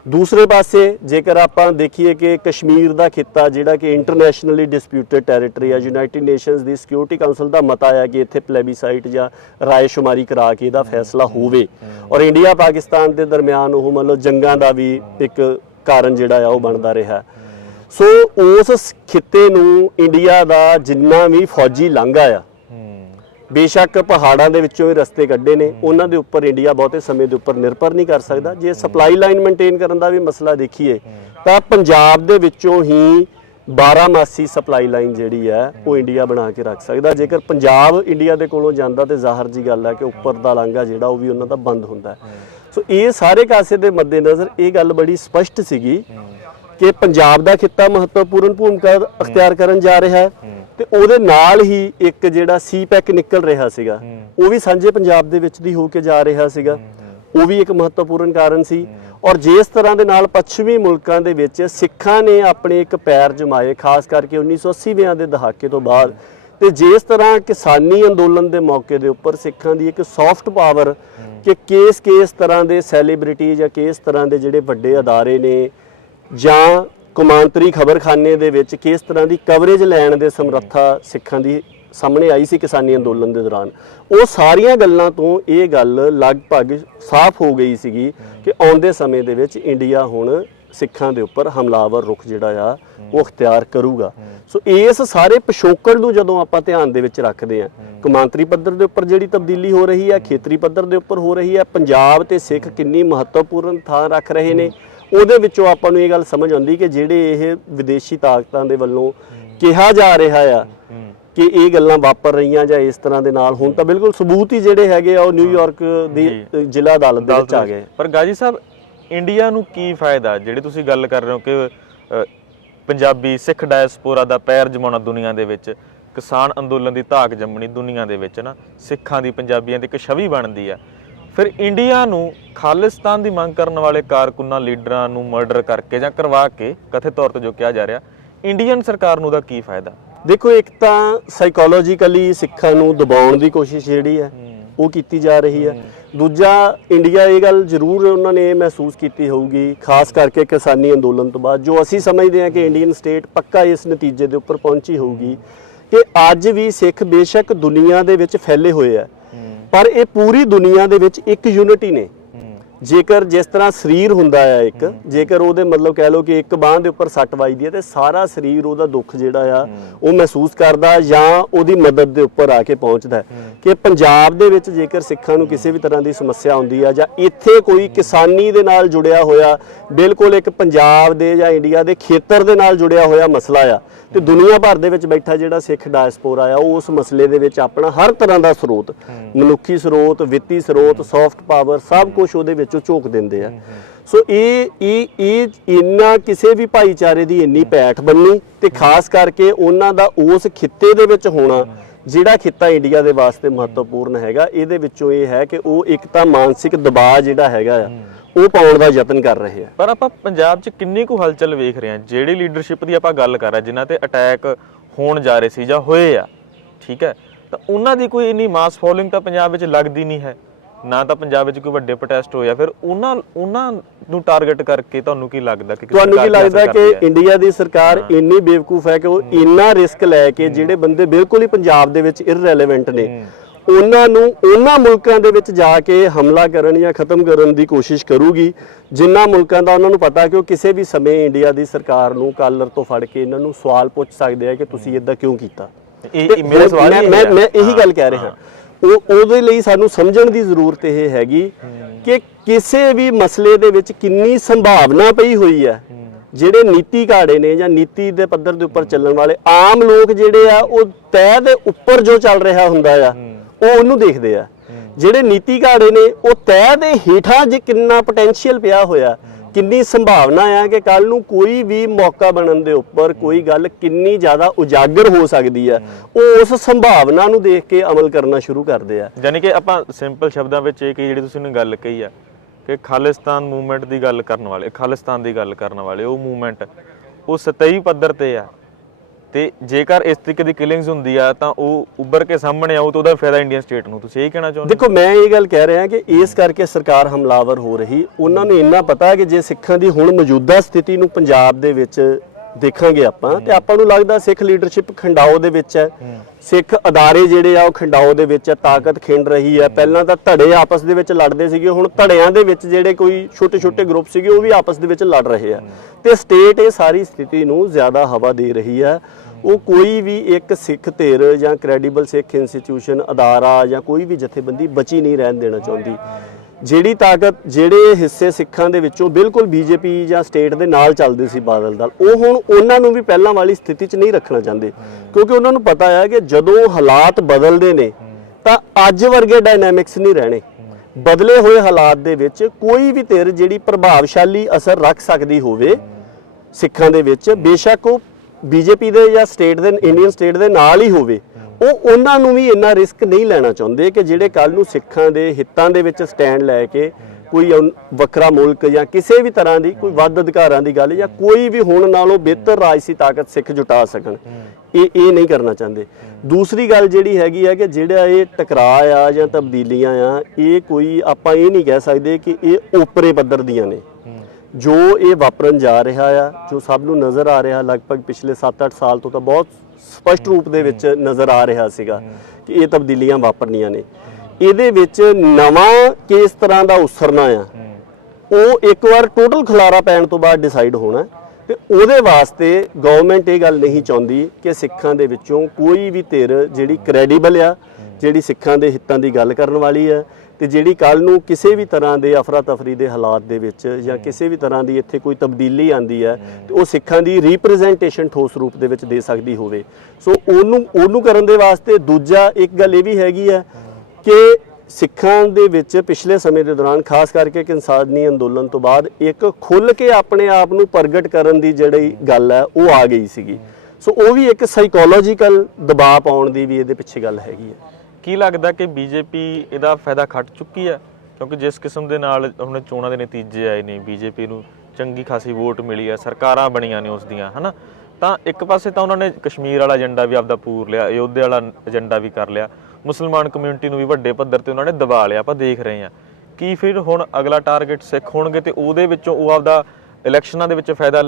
ਦੂਸਰੇ ਪਾਸੇ ਜੇਕਰ ਆਪਾਂ ਦੇਖੀਏ ਕਿ ਕਸ਼ਮੀਰ ਦਾ ਖਿੱਤਾ ਜਿਹੜਾ ਕਿ ਇੰਟਰਨੈਸ਼ਨਲੀ ਡਿਸਪਿਊਟਡ ਟੈਰੀਟਰੀ ਆ ਯੂਨਾਈਟਿਡ ਨੇਸ਼ਨਸ ਦੀ ਸਿਕਿਉਰਿਟੀ ਕਾਉਂਸਲ ਦਾ ਮਤਾ ਆ ਕਿ ਇੱਥੇ ਪਲੇਬੀਸਾਈਟ ਜਾਂ ਰਾਏਸ਼ੁਮਾਰੀ ਕਰਾ ਕੇ ਇਹਦਾ ਫੈਸਲਾ ਹੋਵੇ। ਔਰ ਇੰਡੀਆ ਪਾਕਿਸਤਾਨ ਦੇ ਦਰਮਿਆਨ ਉਹ ਮਤਲਬ ਜੰਗਾਂ ਦਾ ਵੀ ਇੱਕ ਕਾਰਨ ਜਿਹੜਾ ਆ ਉਹ ਬਣਦਾ ਰਿਹਾ। ਸੋ ਉਸ ਖਿੱਤੇ ਨੂੰ ਇੰਡੀਆ ਦਾ ਜਿੰਨਾ ਵੀ ਫੌਜੀ ਲਾਂਘਾ ਆ ਬੇਸ਼ੱਕ ਪਹਾੜਾਂ ਦੇ ਵਿੱਚੋਂ ਹੀ ਰਸਤੇ ਕੱਢੇ ਨੇ, ਉਹਨਾਂ ਦੇ ਉੱਪਰ ਇੰਡੀਆ ਬਹੁਤੇ ਸਮੇਂ ਦੇ ਉੱਪਰ ਨਿਰਭਰ ਨਹੀਂ ਕਰ ਸਕਦਾ। ਜੇ ਸਪਲਾਈ ਲਾਈਨ ਮੇਨਟੇਨ ਕਰਨ ਦਾ ਵੀ ਮਸਲਾ ਦੇਖੀਏ, ਤਾਂ ਪੰਜਾਬ ਦੇ ਵਿੱਚੋਂ ਹੀ 12 ਮਾਸੀ ਸਪਲਾਈ ਲਾਈਨ ਜਿਹੜੀ ਹੈ, ਉਹ ਇੰਡੀਆ ਬਣਾ ਕੇ ਰੱਖ ਸਕਦਾ। ਜੇਕਰ ਪੰਜਾਬ ਇੰਡੀਆ ਦੇ ਕੋਲੋਂ ਜਾਂਦਾ ਤੇ ਜ਼ਾਹਰ ਜੀ ਗੱਲ ਹੈ ਕਿ ਉੱਪਰ ਦਾ ਲਾਂਘਾ ਜਿਹੜਾ, ਉਹ ਵੀ ਉਹਨਾਂ ਦਾ ਬੰਦ ਹੁੰਦਾ ਸੋ ਇਹ ਸਾਰੇ ਕਾਸੇ ਦੇ ਮੱਦੇਨਜ਼ਰ ਇਹ ਗੱਲ ਬੜੀ ਸਪਸ਼ਟ ਸੀਗੀ ਕਿ ਪੰਜਾਬ ਦਾ ਖਿੱਤਾ ਮਹੱਤਵਪੂਰਨ ਭੂਮਿਕਾ ਅਖਤਿਆਰ ਕਰਨ ਜਾ ਰਿਹਾ ਹੈ। ਤੇ ਉਹਦੇ ਨਾਲ ਹੀ ਇੱਕ ਜਿਹੜਾ ਸੀਪੈਕ ਨਿਕਲ ਰਿਹਾ ਸੀਗਾ ਉਹ ਵੀ ਸਾਂਝੇ ਪੰਜਾਬ ਦੇ ਵਿੱਚ ਦੀ ਹੋ ਕੇ ਜਾ ਰਿਹਾ ਸੀਗਾ। ਉਹ ਵੀ ਇੱਕ ਮਹੱਤਵਪੂਰਨ ਕਾਰਨ ਸੀ। ਔਰ ਜਿਸ ਤਰ੍ਹਾਂ ਦੇ ਨਾਲ ਪੱਛਮੀ ਮੁਲਕਾਂ ਦੇ ਵਿੱਚ ਸਿੱਖਾਂ ਨੇ ਆਪਣੇ ਇੱਕ ਪੈਰ ਜਮਾਏ ਖਾਸ ਕਰਕੇ 1980ਵਿਆਂ ਦੇ ਦਹਾਕੇ ਤੋਂ ਬਾਅਦ ਤੇ ਜਿਸ ਤਰ੍ਹਾਂ ਕਿਸਾਨੀ ਅੰਦੋਲਨ ਦੇ ਮੌਕੇ ਦੇ ਉੱਪਰ ਸਿੱਖਾਂ ਦੀ ਇੱਕ ਸੌਫਟ ਪਾਵਰ ਕਿ ਕਿਸ ਕਿਸ ਤਰ੍ਹਾਂ ਦੇ ਸੈਲੀਬ੍ਰਿਟੀ ਜਾਂ ਕਿਸ ਤਰ੍ਹਾਂ ਦੇ ਜਿਹੜੇ ਵੱਡੇ ਅਦਾਰੇ ਨੇ ਜਾਂ ਕੌਮਾਂਤਰੀ ਖਬਰਖਾਨੇ ਦੇ ਵਿੱਚ ਕਿਸ ਤਰ੍ਹਾਂ ਦੀ ਕਵਰੇਜ ਲੈਣ ਦੇ ਸਮਰੱਥਾ ਸਿੱਖਾਂ ਦੀ ਸਾਹਮਣੇ ਆਈ ਸੀ ਕਿਸਾਨੀ ਅੰਦੋਲਨ ਦੇ ਦੌਰਾਨ? ਉਹ ਸਾਰੀਆਂ ਗੱਲਾਂ ਤੋਂ ਇਹ ਗੱਲ ਲਗਭਗ ਸਾਫ਼ ਹੋ ਗਈ ਸੀਗੀ ਕਿ ਆਉਂਦੇ ਸਮੇਂ ਦੇ ਵਿੱਚ ਇੰਡੀਆ ਹੁਣ ਸਿੱਖਾਂ ਦੇ ਉੱਪਰ ਹਮਲਾਵਰ ਰੁਖ ਜਿਹੜਾ ਆ, ਉਹ ਅਖਤਿਆਰ ਕਰੂਗਾ। ਸੋ ਇਸ ਸਾਰੇ ਪਿਛੋਕੜ ਨੂੰ ਜਦੋਂ ਆਪਾਂ ਧਿਆਨ ਦੇ ਵਿੱਚ ਰੱਖਦੇ ਆ ਕਮਾਂਤਰੀ ਪੱਧਰ ਦੇ ਉੱਪਰ ਜਿਹੜੀ ਤਬਦੀਲੀ ਹੋ ਰਹੀ ਹੈ ਖੇਤਰੀ ਪੱਧਰ ਦੇ ਉੱਪਰ ਹੋ ਰਹੀ ਹੈ ਪੰਜਾਬ ਤੇ ਸਿੱਖ ਕਿੰਨੀ ਮਹੱਤਵਪੂਰਨ ਥਾਂ ਰੱਖ ਰਹੇ ਨੇ। ਉਹਦੇ ਵਿੱਚੋਂ ਆਪਾਂ ਨੂੰ ਇਹ ਗੱਲ ਸਮਝ ਆਉਂਦੀ ਕਿ ਜਿਹੜੇ ਇਹ ਵਿਦੇਸ਼ੀ ਤਾਕਤਾਂ ਦੇ ਵੱਲੋਂ ਕਿਹਾ ਜਾ ਰਿਹਾ ਆ ਕਿ ਇਹ ਗੱਲਾਂ ਵਾਪਰ ਰਹੀਆਂ ਜਾਂ ਇਸ ਤਰ੍ਹਾਂ ਦੇ ਨਾਲ ਹੁਣ ਤਾਂ ਬਿਲਕੁਲ ਸਬੂਤ ਹੀ ਜਿਹੜੇ ਹੈਗੇ ਆ ਉਹ ਨਿਊਯਾਰਕ ਦੀ। ਜ਼ਿਲ੍ਹਾ ਅਦਾਲਤ ਦੇ ਵਿੱਚ ਆ ਗਏ। ਪਰ ਗਾਜੀ ਸਾਹਿਬ ਇੰਡੀਆ ਨੂੰ ਕੀ ਫਾਇਦਾ? ਜਿਹੜੇ ਤੁਸੀਂ ਗੱਲ ਕਰ ਰਹੇ ਹੋ ਕਿ ਪੰਜਾਬੀ ਸਿੱਖ ਡਾਇਸਪੋਰਾ ਦਾ ਪੈਰ ਜਮਾਉਣਾ ਦੁਨੀਆ ਦੇ ਵਿੱਚ ਕਿਸਾਨ ਅੰਦੋਲਨ ਦੀ ਧਾਕ ਜੰਮਣੀ ਦੁਨੀਆ ਦੇ ਵਿੱਚ ਨਾ ਸਿੱਖਾਂ ਦੀ ਪੰਜਾਬੀਆਂ ਦੀ ਇੱਕ ਛਵੀ ਬਣਦੀ ਆ। ਫਿਰ ਇੰਡੀਆ ਨੂੰ ਖਾਲਿਸਤਾਨ ਦੀ ਮੰਗ ਕਰਨ ਵਾਲੇ ਕਾਰਕੁਨਾਂ ਲੀਡਰਾਂ ਨੂੰ ਮਰਡਰ ਕਰਕੇ ਜਾਂ ਕਰਵਾ ਕੇ ਕਥਿਤ ਤੌਰ ਤੇ ਜੋ ਕਿਹਾ ਜਾ ਰਿਹਾ ਇੰਡੀਅਨ ਸਰਕਾਰ ਨੂੰ ਦਾ ਕੀ ਫਾਇਦਾ? ਦੇਖੋ ਇੱਕ ਤਾਂ ਸਾਈਕੋਲੋਜੀਕਲੀ ਸਿੱਖਾਂ ਨੂੰ ਦਬਾਉਣ ਦੀ ਕੋਸ਼ਿਸ਼ ਜਿਹੜੀ ਹੈ ਉਹ ਕੀਤੀ ਜਾ ਰਹੀ ਹੈ। ਦੂਜਾ ਇੰਡੀਆ ਇਹ ਗੱਲ ਜ਼ਰੂਰ ਉਹਨਾਂ ਨੇ ਮਹਿਸੂਸ ਕੀਤੀ ਹੋਊਗੀ ਖਾਸ ਕਰਕੇ ਕਿਸਾਨੀ ਅੰਦੋਲਨ ਤੋਂ ਬਾਅਦ ਜੋ ਅਸੀਂ ਸਮਝਦੇ ਹਾਂ ਕਿ ਇੰਡੀਅਨ ਸਟੇਟ ਪੱਕਾ ਇਸ ਨਤੀਜੇ ਦੇ ਉੱਪਰ ਪਹੁੰਚੀ ਹੋਊਗੀ ਕਿ ਅੱਜ ਵੀ ਸਿੱਖ ਬੇਸ਼ੱਕ ਦੁਨੀਆ ਦੇ ਵਿੱਚ ਫੈਲੇ ਹੋਏ ਆ। ਪਰ ਇਹ ਪੂਰੀ ਦੁਨੀਆ ਦੇ ਵਿੱਚ ਇੱਕ ਯੂਨਿਟੀ ਨੇ। ਜੇਕਰ ਜਿਸ ਤਰ੍ਹਾਂ ਸਰੀਰ ਹੁੰਦਾ ਆ ਇੱਕ, ਜੇਕਰ ਉਹਦੇ ਮਤਲਬ ਕਹਿ ਲਓ ਕਿ ਇੱਕ ਬਾਹ ਦੇ ਉੱਪਰ ਸੱਟ ਵੱਜਦੀ ਹੈ ਤੇ ਸਾਰਾ ਸਰੀਰ ਉਹਦਾ ਦੁੱਖ ਜਿਹੜਾ ਆ, ਉਹ ਮਹਿਸੂਸ ਕਰਦਾ ਜਾਂ ਉਹਦੀ ਮਦਦ ਦੇ ਉੱਪਰ ਆ ਕੇ ਪਹੁੰਚਦਾ ਕਿ ਪੰਜਾਬ ਦੇ ਵਿੱਚ ਜੇਕਰ ਸਿੱਖਾਂ ਨੂੰ ਕਿਸੇ ਵੀ ਤਰ੍ਹਾਂ ਦੀ ਸਮੱਸਿਆ ਆਉਂਦੀ ਆ ਜਾਂ ਇੱਥੇ ਕੋਈ ਕਿਸਾਨੀ ਦੇ ਨਾਲ ਜੁੜਿਆ ਹੋਇਆ, ਬਿਲਕੁਲ ਇੱਕ ਪੰਜਾਬ ਦੇ ਜਾਂ ਇੰਡੀਆ ਦੇ ਖੇਤਰ ਦੇ ਨਾਲ ਜੁੜਿਆ ਹੋਇਆ ਮਸਲਾ ਆ ਤੇ ਦੁਨੀਆ ਭਰ ਦੇ ਵਿੱਚ ਬੈਠਾ ਜਿਹੜਾ ਸਿੱਖ ਡਾਇਸਪੋਰਾ ਆ ਉਹ ਉਸ ਮਸਲੇ ਦੇ ਵਿੱਚ ਆਪਣਾ ਹਰ ਤਰ੍ਹਾਂ ਦਾ ਸਰੋਤ ਮਨੁੱਖੀ ਸਰੋਤ ਵਿੱਤੀ ਸਰੋਤ ਸੌਫਟ ਪਾਵਰ ਸਭ ਕੁਝ ਉਹਦੇ ਵਿੱਚੋਂ ਝੋਕ ਦਿੰਦੇ ਆ। ਸੋ ਇਹ ਇਹ ਇਹ ਇੰਨਾ ਕਿਸੇ ਵੀ ਭਾਈਚਾਰੇ ਦੀ ਇੰਨੀ ਪੈਠ ਬੰਨੀ ਤੇ ਖਾਸ ਕਰਕੇ ਉਹਨਾਂ ਦਾ ਉਸ ਖਿੱਤੇ ਦੇ ਵਿੱਚ ਹੋਣਾ ਜਿਹੜਾ ਖਿੱਤਾ ਇੰਡੀਆ ਦੇ ਵਾਸਤੇ ਮਹੱਤਵਪੂਰਨ ਹੈਗਾ ਇਹਦੇ ਵਿੱਚੋਂ ਇਹ ਹੈ ਕਿ ਉਹ ਇੱਕ ਤਾਂ ਮਾਨਸਿਕ ਦਬਾਅ ਜਿਹੜਾ ਹੈਗਾ ਆ ਉਹ ਪਾਉਣ ਦਾ ਯਤਨ ਕਰ ਰਹੇ ਆ। ਪਰ ਆਪਾਂ ਪੰਜਾਬ 'ਚ ਕਿੰਨੀ ਕੁ ਹਲਚਲ ਵੇਖ ਰਹੇ ਹਾਂ ਜਿਹੜੀ ਲੀਡਰਸ਼ਿਪ ਦੀ ਆਪਾਂ ਗੱਲ ਕਰ ਰਹੇ ਜਿਨ੍ਹਾਂ ਤੇ ਅਟੈਕ ਹੋਣ ਜਾ ਰਹੇ ਸੀ ਜਾਂ ਹੋਏ ਆ ਠੀਕ ਹੈ? ਤਾਂ ਉਹਨਾਂ ਦੀ ਕੋਈ ਇੰਨੀ ਮਾਸ ਫੋਲੋਇੰਗ ਤਾਂ ਪੰਜਾਬ ਵਿੱਚ ਲੱਗਦੀ ਨਹੀਂ ਹੈ। ਨਾ ਤਾਂ ਪੰਜਾਬ ਵਿੱਚ ਕੋਈ ਵੱਡੇ ਪ੍ਰੋਟੈਸਟ ਹੋਇਆ ਫਿਰ ਉਹਨਾਂ ਉਹਨਾਂ ਨੂੰ ਟਾਰਗੇਟ ਕਰਕੇ ਤੁਹਾਨੂੰ ਕੀ ਲੱਗਦਾ ਕਿ ਤੁਹਾਨੂੰ ਕੀ ਲੱਗਦਾ ਕਿ? ਇੰਡੀਆ ਦੀ ਸਰਕਾਰ ਇੰਨੀ ਬੇਵਕੂਫ ਹੈ ਕਿ ਉਹ ਇੰਨਾ ਰਿਸਕ ਲੈ ਕੇ ਜਿਹੜੇ ਬੰਦੇ ਬਿਲਕੁਲ ਹੀ ਪੰਜਾਬ ਦੇ ਵਿੱਚ ਇਰਰੈਲੇਵੈਂਟ ਨੇ ਉਹਨਾਂ ਨੂੰ ਉਹਨਾਂ ਮੁਲਕਾਂ ਦੇ ਵਿੱਚ ਜਾ ਕੇ ਹਮਲਾ ਕਰਨ ਜਾਂ ਖਤਮ ਕਰਨ ਦੀ ਕੋਸ਼ਿਸ਼ ਕਰੂਗੀ। ਜਿਨ੍ਹਾਂ ਮੁਲਕਾਂ ਦਾ ਉਹਨਾਂ ਨੂੰ ਪਤਾ ਕਿ ਉਹ ਕਿਸੇ ਵੀ ਸਮੇਂ ਇੰਡੀਆ ਦੀ ਸਰਕਾਰ ਨੂੰ ਕਾਲਰ ਤੋਂ ਫੜ ਕੇ ਇਹਨਾਂ ਨੂੰ ਸਵਾਲ ਪੁੱਛ ਸਕਦੇ ਆ ਕਿ ਤੁਸੀਂ ਇਦਾਂ ਕਿਉਂ ਕੀਤਾ। ਇਹ ਮੇਰਾ ਸਵਾਲ ਇਹ ਮੈਂ ਹੈ। ਮੈਂ ਇਹੀ ਹਾਂ, ਗੱਲ ਕਹਿ ਰਿਹਾ। ਉਹ ਉਹਦੇ ਲਈ ਸਾਨੂੰ ਸਮਝਣ ਦੀ ਜ਼ਰੂਰਤ ਇਹ ਹੈਗੀ ਕਿ ਕਿਸੇ ਵੀ ਮਸਲੇ ਦੇ ਵਿੱਚ ਕਿੰਨੀ ਸੰਭਾਵਨਾ ਪਈ ਹੋਈ ਹੈ। ਜਿਹੜੇ ਨੀਤੀ ਘਾੜੇ ਨੇ ਜਾਂ ਨੀਤੀ ਦੇ ਪੱਧਰ ਦੇ ਉੱਪਰ ਚੱਲਣ ਵਾਲੇ ਆਮ ਲੋਕ ਜਿਹੜੇ ਆ ਉਹ ਤੈਅ ਦੇ ਉੱਪਰ ਜੋ ਚੱਲ ਰਿਹਾ ਹੁੰਦਾ ਆ ਉਹ ਉਹਨੂੰ ਦੇਖਦੇ ਆ। ਜਿਹੜੇ ਨੀਤੀ ਘਾੜੇ ਨੇ, ਉਹ ਤੈਅ ਦੇ ਹੇਠਾਂ ਜੇ ਕਿੰਨਾ ਪੋਟੈਂਸ਼ੀਅਲ ਪਿਆ ਹੋਇਆ, ਕਿੰਨੀ ਸੰਭਾਵਨਾ ਆ ਕਿ ਕੱਲ ਨੂੰ ਕੋਈ ਵੀ ਮੌਕਾ ਬਣਨ ਦੇ ਉੱਪਰ ਕੋਈ ਗੱਲ ਕਿੰਨੀ ਜ਼ਿਆਦਾ ਉਜਾਗਰ ਹੋ ਸਕਦੀ ਆ, ਉਹ ਉਸ ਸੰਭਾਵਨਾ ਨੂੰ ਦੇਖ ਕੇ ਅਮਲ ਕਰਨਾ ਸ਼ੁਰੂ ਕਰਦੇ ਆ। ਯਾਨੀ ਕਿ ਆਪਾਂ ਸਿੰਪਲ ਸ਼ਬਦਾਂ ਵਿੱਚ ਇਹ ਕਿ ਜਿਹੜੀ ਤੁਸੀਂ ਨੇ ਗੱਲ ਕਹੀ ਆ ਕਿ ਖਾਲਿਸਤਾਨ ਮੂਵਮੈਂਟ ਦੀ ਗੱਲ ਕਰਨ ਵਾਲੇ, ਖਾਲਿਸਤਾਨ ਦੀ ਗੱਲ ਕਰਨ ਵਾਲੇ, ਉਹ ਮੂਵਮੈਂਟ ਉਹ ਸਤਈ ਪੱਧਰ ਤੇ ਆ। ਤੇ ਜੇਕਰ ਇਸ ਤਰੀਕੇ ਦੀ ਕਿਲਿੰਗਸ ਹੁੰਦੀ ਆ ਤਾਂ ਉਹ ਉੱਭਰ ਕੇ ਸਾਹਮਣੇ ਆਉ ਤਾਂ ਉਹਦਾ ਫਾਇਦਾ ਇੰਡੀਅਨ ਸਟੇਟ ਨੂੰ। ਤੁਸੀਂ ਇਹ ਕਹਿਣਾ ਚਾਹੁੰਦੇ ਦੇਖੋ ਮੈਂ ਇਹ ਗੱਲ ਕਹਿ ਰਿਹਾ ਕਿ ਇਸ ਕਰਕੇ ਸਰਕਾਰ ਹਮਲਾਵਰ ਹੋ ਰਹੀ। ਉਹਨਾਂ ਨੂੰ ਇੰਨਾ ਪਤਾ ਕਿ ਜੇ ਸਿੱਖਾਂ ਦੀ ਹੁਣ ਮੌਜੂਦਾ ਸਥਿਤੀ ਨੂੰ ਪੰਜਾਬ ਦੇ ਵਿੱਚ ਦੇਖਾਂਗੇ ਆਪਾਂ ਤੇ ਆਪਾਂ ਨੂੰ ਲੱਗਦਾ ਸਿੱਖ ਲੀਡਰਸ਼ਿਪ ਖੰਡਾਓ ਦੇ ਵਿੱਚ ਹੈ। ਸਿੱਖ ਅਦਾਰੇ ਜਿਹੜੇ ਆ ਉਹ ਖੰਡਾਓ ਦੇ ਵਿੱਚ ਹੈ ਤਾਕਤ ਖਿੰਡ ਰਹੀ ਹੈ। ਪਹਿਲਾਂ ਤਾਂ ਧੜੇ ਆਪਸ ਦੇ ਵਿੱਚ ਲੜਦੇ ਸੀਗੇ ਹੁਣ ਧੜਿਆਂ ਦੇ ਵਿੱਚ ਜਿਹੜੇ ਕੋਈ ਛੋਟੇ ਛੋਟੇ ਗਰੁੱਪ ਸੀਗੇ ਉਹ ਵੀ ਆਪਸ ਦੇ ਵਿੱਚ ਲੜ ਰਹੇ ਆ। ਤੇ ਸਟੇਟ ਇਹ ਸਾਰੀ ਸਥਿਤੀ ਨੂੰ ਜ਼ਿਆਦਾ ਹਵਾ ਦੇ ਰਹੀ ਹੈ। ਉਹ ਕੋਈ ਵੀ ਇੱਕ ਸਿੱਖ ਧਿਰ ਜਾਂ ਕ੍ਰੈਡੀਬਲ ਸਿੱਖ ਇੰਸਟੀਚਿਊਸ਼ਨ ਅਦਾਰਾ ਜਾਂ ਕੋਈ ਵੀ ਜਥੇਬੰਦੀ ਬਚੀ ਨਹੀਂ ਰਹਿਣ ਦੇਣਾ ਚਾਹੁੰਦੀ। ਜਿਹੜੀ ਤਾਕਤ ਜਿਹੜੇ ਹਿੱਸੇ ਸਿੱਖਾਂ ਦੇ ਵਿੱਚੋਂ ਬਿਲਕੁਲ ਬੀਜੇਪੀ ਜਾਂ ਸਟੇਟ ਦੇ ਨਾਲ ਚੱਲਦੇ ਸੀ ਬਾਦਲ ਦਲ, ਉਹ ਹੁਣ ਉਹਨਾਂ ਨੂੰ ਵੀ ਪਹਿਲਾਂ ਵਾਲੀ ਸਥਿਤੀ 'ਚ ਨਹੀਂ ਰੱਖਣਾ ਚਾਹੁੰਦੇ। ਕਿਉਂਕਿ ਉਹਨਾਂ ਨੂੰ ਪਤਾ ਹੈ ਕਿ ਜਦੋਂ ਹਾਲਾਤ ਬਦਲਦੇ ਨੇ, ਤਾਂ ਅੱਜ ਵਰਗੇ ਡਾਇਨਾਮਿਕਸ ਨਹੀਂ ਰਹਿਣੇ। ਬਦਲੇ ਹੋਏ ਹਾਲਾਤ ਦੇ ਵਿੱਚ ਕੋਈ ਵੀ ਧਿਰ ਜਿਹੜੀ ਪ੍ਰਭਾਵਸ਼ਾਲੀ ਅਸਰ ਰੱਖ ਸਕਦੀ ਹੋਵੇ, ਸਿੱਖਾਂ ਦੇ ਵਿੱਚ, ਬੇਸ਼ੱਕ ਉਹ ਬੀਜੇਪੀ ਦੇ ਜਾਂ ਸਟੇਟ ਦੇ ਇੰਡੀਅਨ ਸਟੇਟ ਦੇ ਨਾਲ ਹੀ ਹੋਵੇ ਉਹ ਉਹਨਾਂ ਨੂੰ ਵੀ ਇੰਨਾ ਰਿਸਕ ਨਹੀਂ ਲੈਣਾ ਚਾਹੁੰਦੇ ਕਿ ਜਿਹੜੇ ਕੱਲ ਨੂੰ ਸਿੱਖਾਂ ਦੇ ਹਿੱਤਾਂ ਦੇ ਵਿੱਚ ਸਟੈਂਡ ਲੈ ਕੇ ਕੋਈ ਉਨ- ਵੱਖਰਾ ਮੁਲਕ ਜਾਂ ਕਿਸੇ ਵੀ ਤਰ੍ਹਾਂ ਦੀ ਕੋਈ ਵੱਧ ਅਧਿਕਾਰਾਂ ਦੀ ਗੱਲ ਜਾਂ ਕੋਈ ਵੀ ਹੋਣ ਨਾਲੋਂ ਬਿਹਤਰ ਰਾਜਸੀ ਤਾਕਤ ਸਿੱਖ ਜੁਟਾ ਸਕਣ। ਇਹ ਇਹ ਨਹੀਂ ਕਰਨਾ ਚਾਹੁੰਦੇ। ਦੂਸਰੀ ਗੱਲ ਜਿਹੜੀ ਹੈਗੀ ਹੈ ਕਿ ਜਿਹੜਾ ਇਹ ਟਕਰਾਅ ਆ ਜਾਂ ਤਬਦੀਲੀਆਂ ਆ, ਇਹ ਕੋਈ ਆਪਾਂ ਇਹ ਨਹੀਂ ਕਹਿ ਸਕਦੇ ਕਿ ਇਹ ਓਪਰੇ ਪੱਧਰ ਦੀਆਂ ਨੇ। ਜੋ ਇਹ ਵਾਪਰਨ ਜਾ ਰਿਹਾ ਆ, ਜੋ ਸਭ ਨੂੰ ਨਜ਼ਰ ਆ ਰਿਹਾ ਲਗਭਗ ਪਿਛਲੇ 7-8 ਸਾਲ ਤੋਂ ਤਾਂ ਬਹੁਤ ਸਪਸ਼ਟ ਰੂਪ ਦੇ ਵਿੱਚ ਨਜ਼ਰ ਆ ਰਿਹਾ ਸੀਗਾ ਕਿ ਇਹ ਤਬਦੀਲੀਆਂ ਵਾਪਰਨੀਆਂ ਨੇ। ਇਹਦੇ ਵਿੱਚ ਨਵਾਂ ਕਿਸ ਤਰ੍ਹਾਂ ਦਾ ਉਸਰਨਾ ਆ ਉਹ ਇੱਕ ਵਾਰ ਟੋਟਲ ਖਲਾਰਾ ਪੈਣ ਤੋਂ ਬਾਅਦ ਡਿਸਾਈਡ ਹੋਣਾ ਤੇ ਉਹਦੇ ਵਾਸਤੇ ਗਵਰਨਮੈਂਟ ਇਹ ਗੱਲ ਨਹੀਂ ਚਾਹੁੰਦੀ ਕਿ ਸਿੱਖਾਂ ਦੇ ਵਿੱਚੋਂ ਕੋਈ ਵੀ ਧਿਰ ਜਿਹੜੀ ਕ੍ਰੈਡੀਬਲ ਆ ਜਿਹੜੀ ਸਿੱਖਾਂ ਦੇ ਹਿੱਤਾਂ ਦੀ ਗੱਲ ਕਰਨ ਵਾਲੀ ਹੈ ਤੇ ਜਿਹੜੀ ਕੱਲ ਨੂੰ ਕਿਸੇ ਵੀ ਤਰ੍ਹਾਂ ਦੇ ਅਫਰਾ ਤਫਰੀ ਦੇ ਹਾਲਾਤ ਦੇ ਵਿੱਚ ਜਾਂ ਕਿਸੇ ਵੀ ਤਰ੍ਹਾਂ ਦੀ ਇੱਥੇ ਕੋਈ ਤਬਦੀਲੀ ਆਂਦੀ ਹੈ ਤੇ ਉਹ ਸਿੱਖਾਂ ਦੀ ਰਿਪਰੈਜ਼ੈਂਟੇਸ਼ਨ ਠੋਸ ਰੂਪ ਦੇ ਵਿੱਚ ਦੇ ਸਕਦੀ ਹੋਵੇ। ਸੋ ਉਹਨੂੰ ਉਹਨੂੰ ਕਰਨ ਦੇ ਵਾਸਤੇ ਦੂਜਾ ਇੱਕ ਗੱਲ ਇਹ ਵੀ ਹੈਗੀ ਹੈ ਕਿ ਸਿੱਖਾਂ ਦੇ ਵਿੱਚ ਪਿਛਲੇ ਸਮੇਂ ਦੇ ਦੌਰਾਨ ਖਾਸ ਕਰਕੇ ਕਿਸਾਨੀ ਅੰਦੋਲਨ ਤੋਂ ਬਾਅਦ ਇੱਕ ਖੁੱਲ ਕੇ ਆਪਣੇ ਆਪ ਨੂੰ ਪ੍ਰਗਟ ਕਰਨ ਦੀ ਜਿਹੜੀ ਗੱਲ ਹੈ ਉਹ ਆ ਗਈ ਸੀਗੀ। ਸੋ ਉਹ ਵੀ ਇੱਕ ਸਾਈਕੋਲੋਜੀਕਲ ਦਬਾਅ ਪਾਉਣ ਦੀ ਵੀ ਇਹਦੇ ਪਿੱਛੇ ਗੱਲ ਹੈਗੀ ਹੈ। ਕੀ ਲੱਗਦਾ ਕਿ ਬੀਜੇਪੀ ਇਹਦਾ ਫਾਇਦਾ ਖੱਟ ਚੁੱਕੀ ਹੈ? ਕਿਉਂਕਿ ਜਿਸ ਕਿਸਮ ਦੇ ਨਾਲ ਹੁਣ ਚੋਣਾਂ ਦੇ ਨਤੀਜੇ ਆਏ ਨੇ ਬੀਜੇਪੀ ਨੂੰ ਚੰਗੀ ਖਾਸੀ ਵੋਟ ਮਿਲੀ ਹੈ, ਸਰਕਾਰਾਂ ਬਣੀਆਂ ਨੇ ਉਸ ਦੀਆਂ ਹਨਾ? ਤਾਂ ਇੱਕ ਪਾਸੇ ਤਾਂ ਉਹਨਾਂ ਨੇ ਕਸ਼ਮੀਰ ਵਾਲਾ ਏਜੰਡਾ ਵੀ ਆਪਦਾ ਪੂਰ ਲਿਆ, ਅਯੋਧਿਆ ਵਾਲਾ ਏਜੰਡਾ ਵੀ ਕਰ ਲਿਆ, ਮੁਸਲਮਾਨ ਕਮਿਊਨਿਟੀ ਨੂੰ ਵੀ ਵੱਡੇ ਪੱਧਰ ਤੇ ਉਹਨਾਂ ਨੇ ਦਬਾ ਲਿਆ, ਆਪਾਂ ਦੇਖ ਰਹੇ ਹਾਂ। ਕੀ ਫਿਰ ਹੁਣ ਅਗਲਾ ਟਾਰਗੇਟ ਸਿੱਖ ਹੋਣਗੇ ਤੇ ਉਹਦੇ ਵਿੱਚੋਂ ਉਹ ਆਪਦਾ ਇਲੈਕਸ਼ਨਾਂ ਦੇ ਵਿੱਚ ਫਾਇਦਾ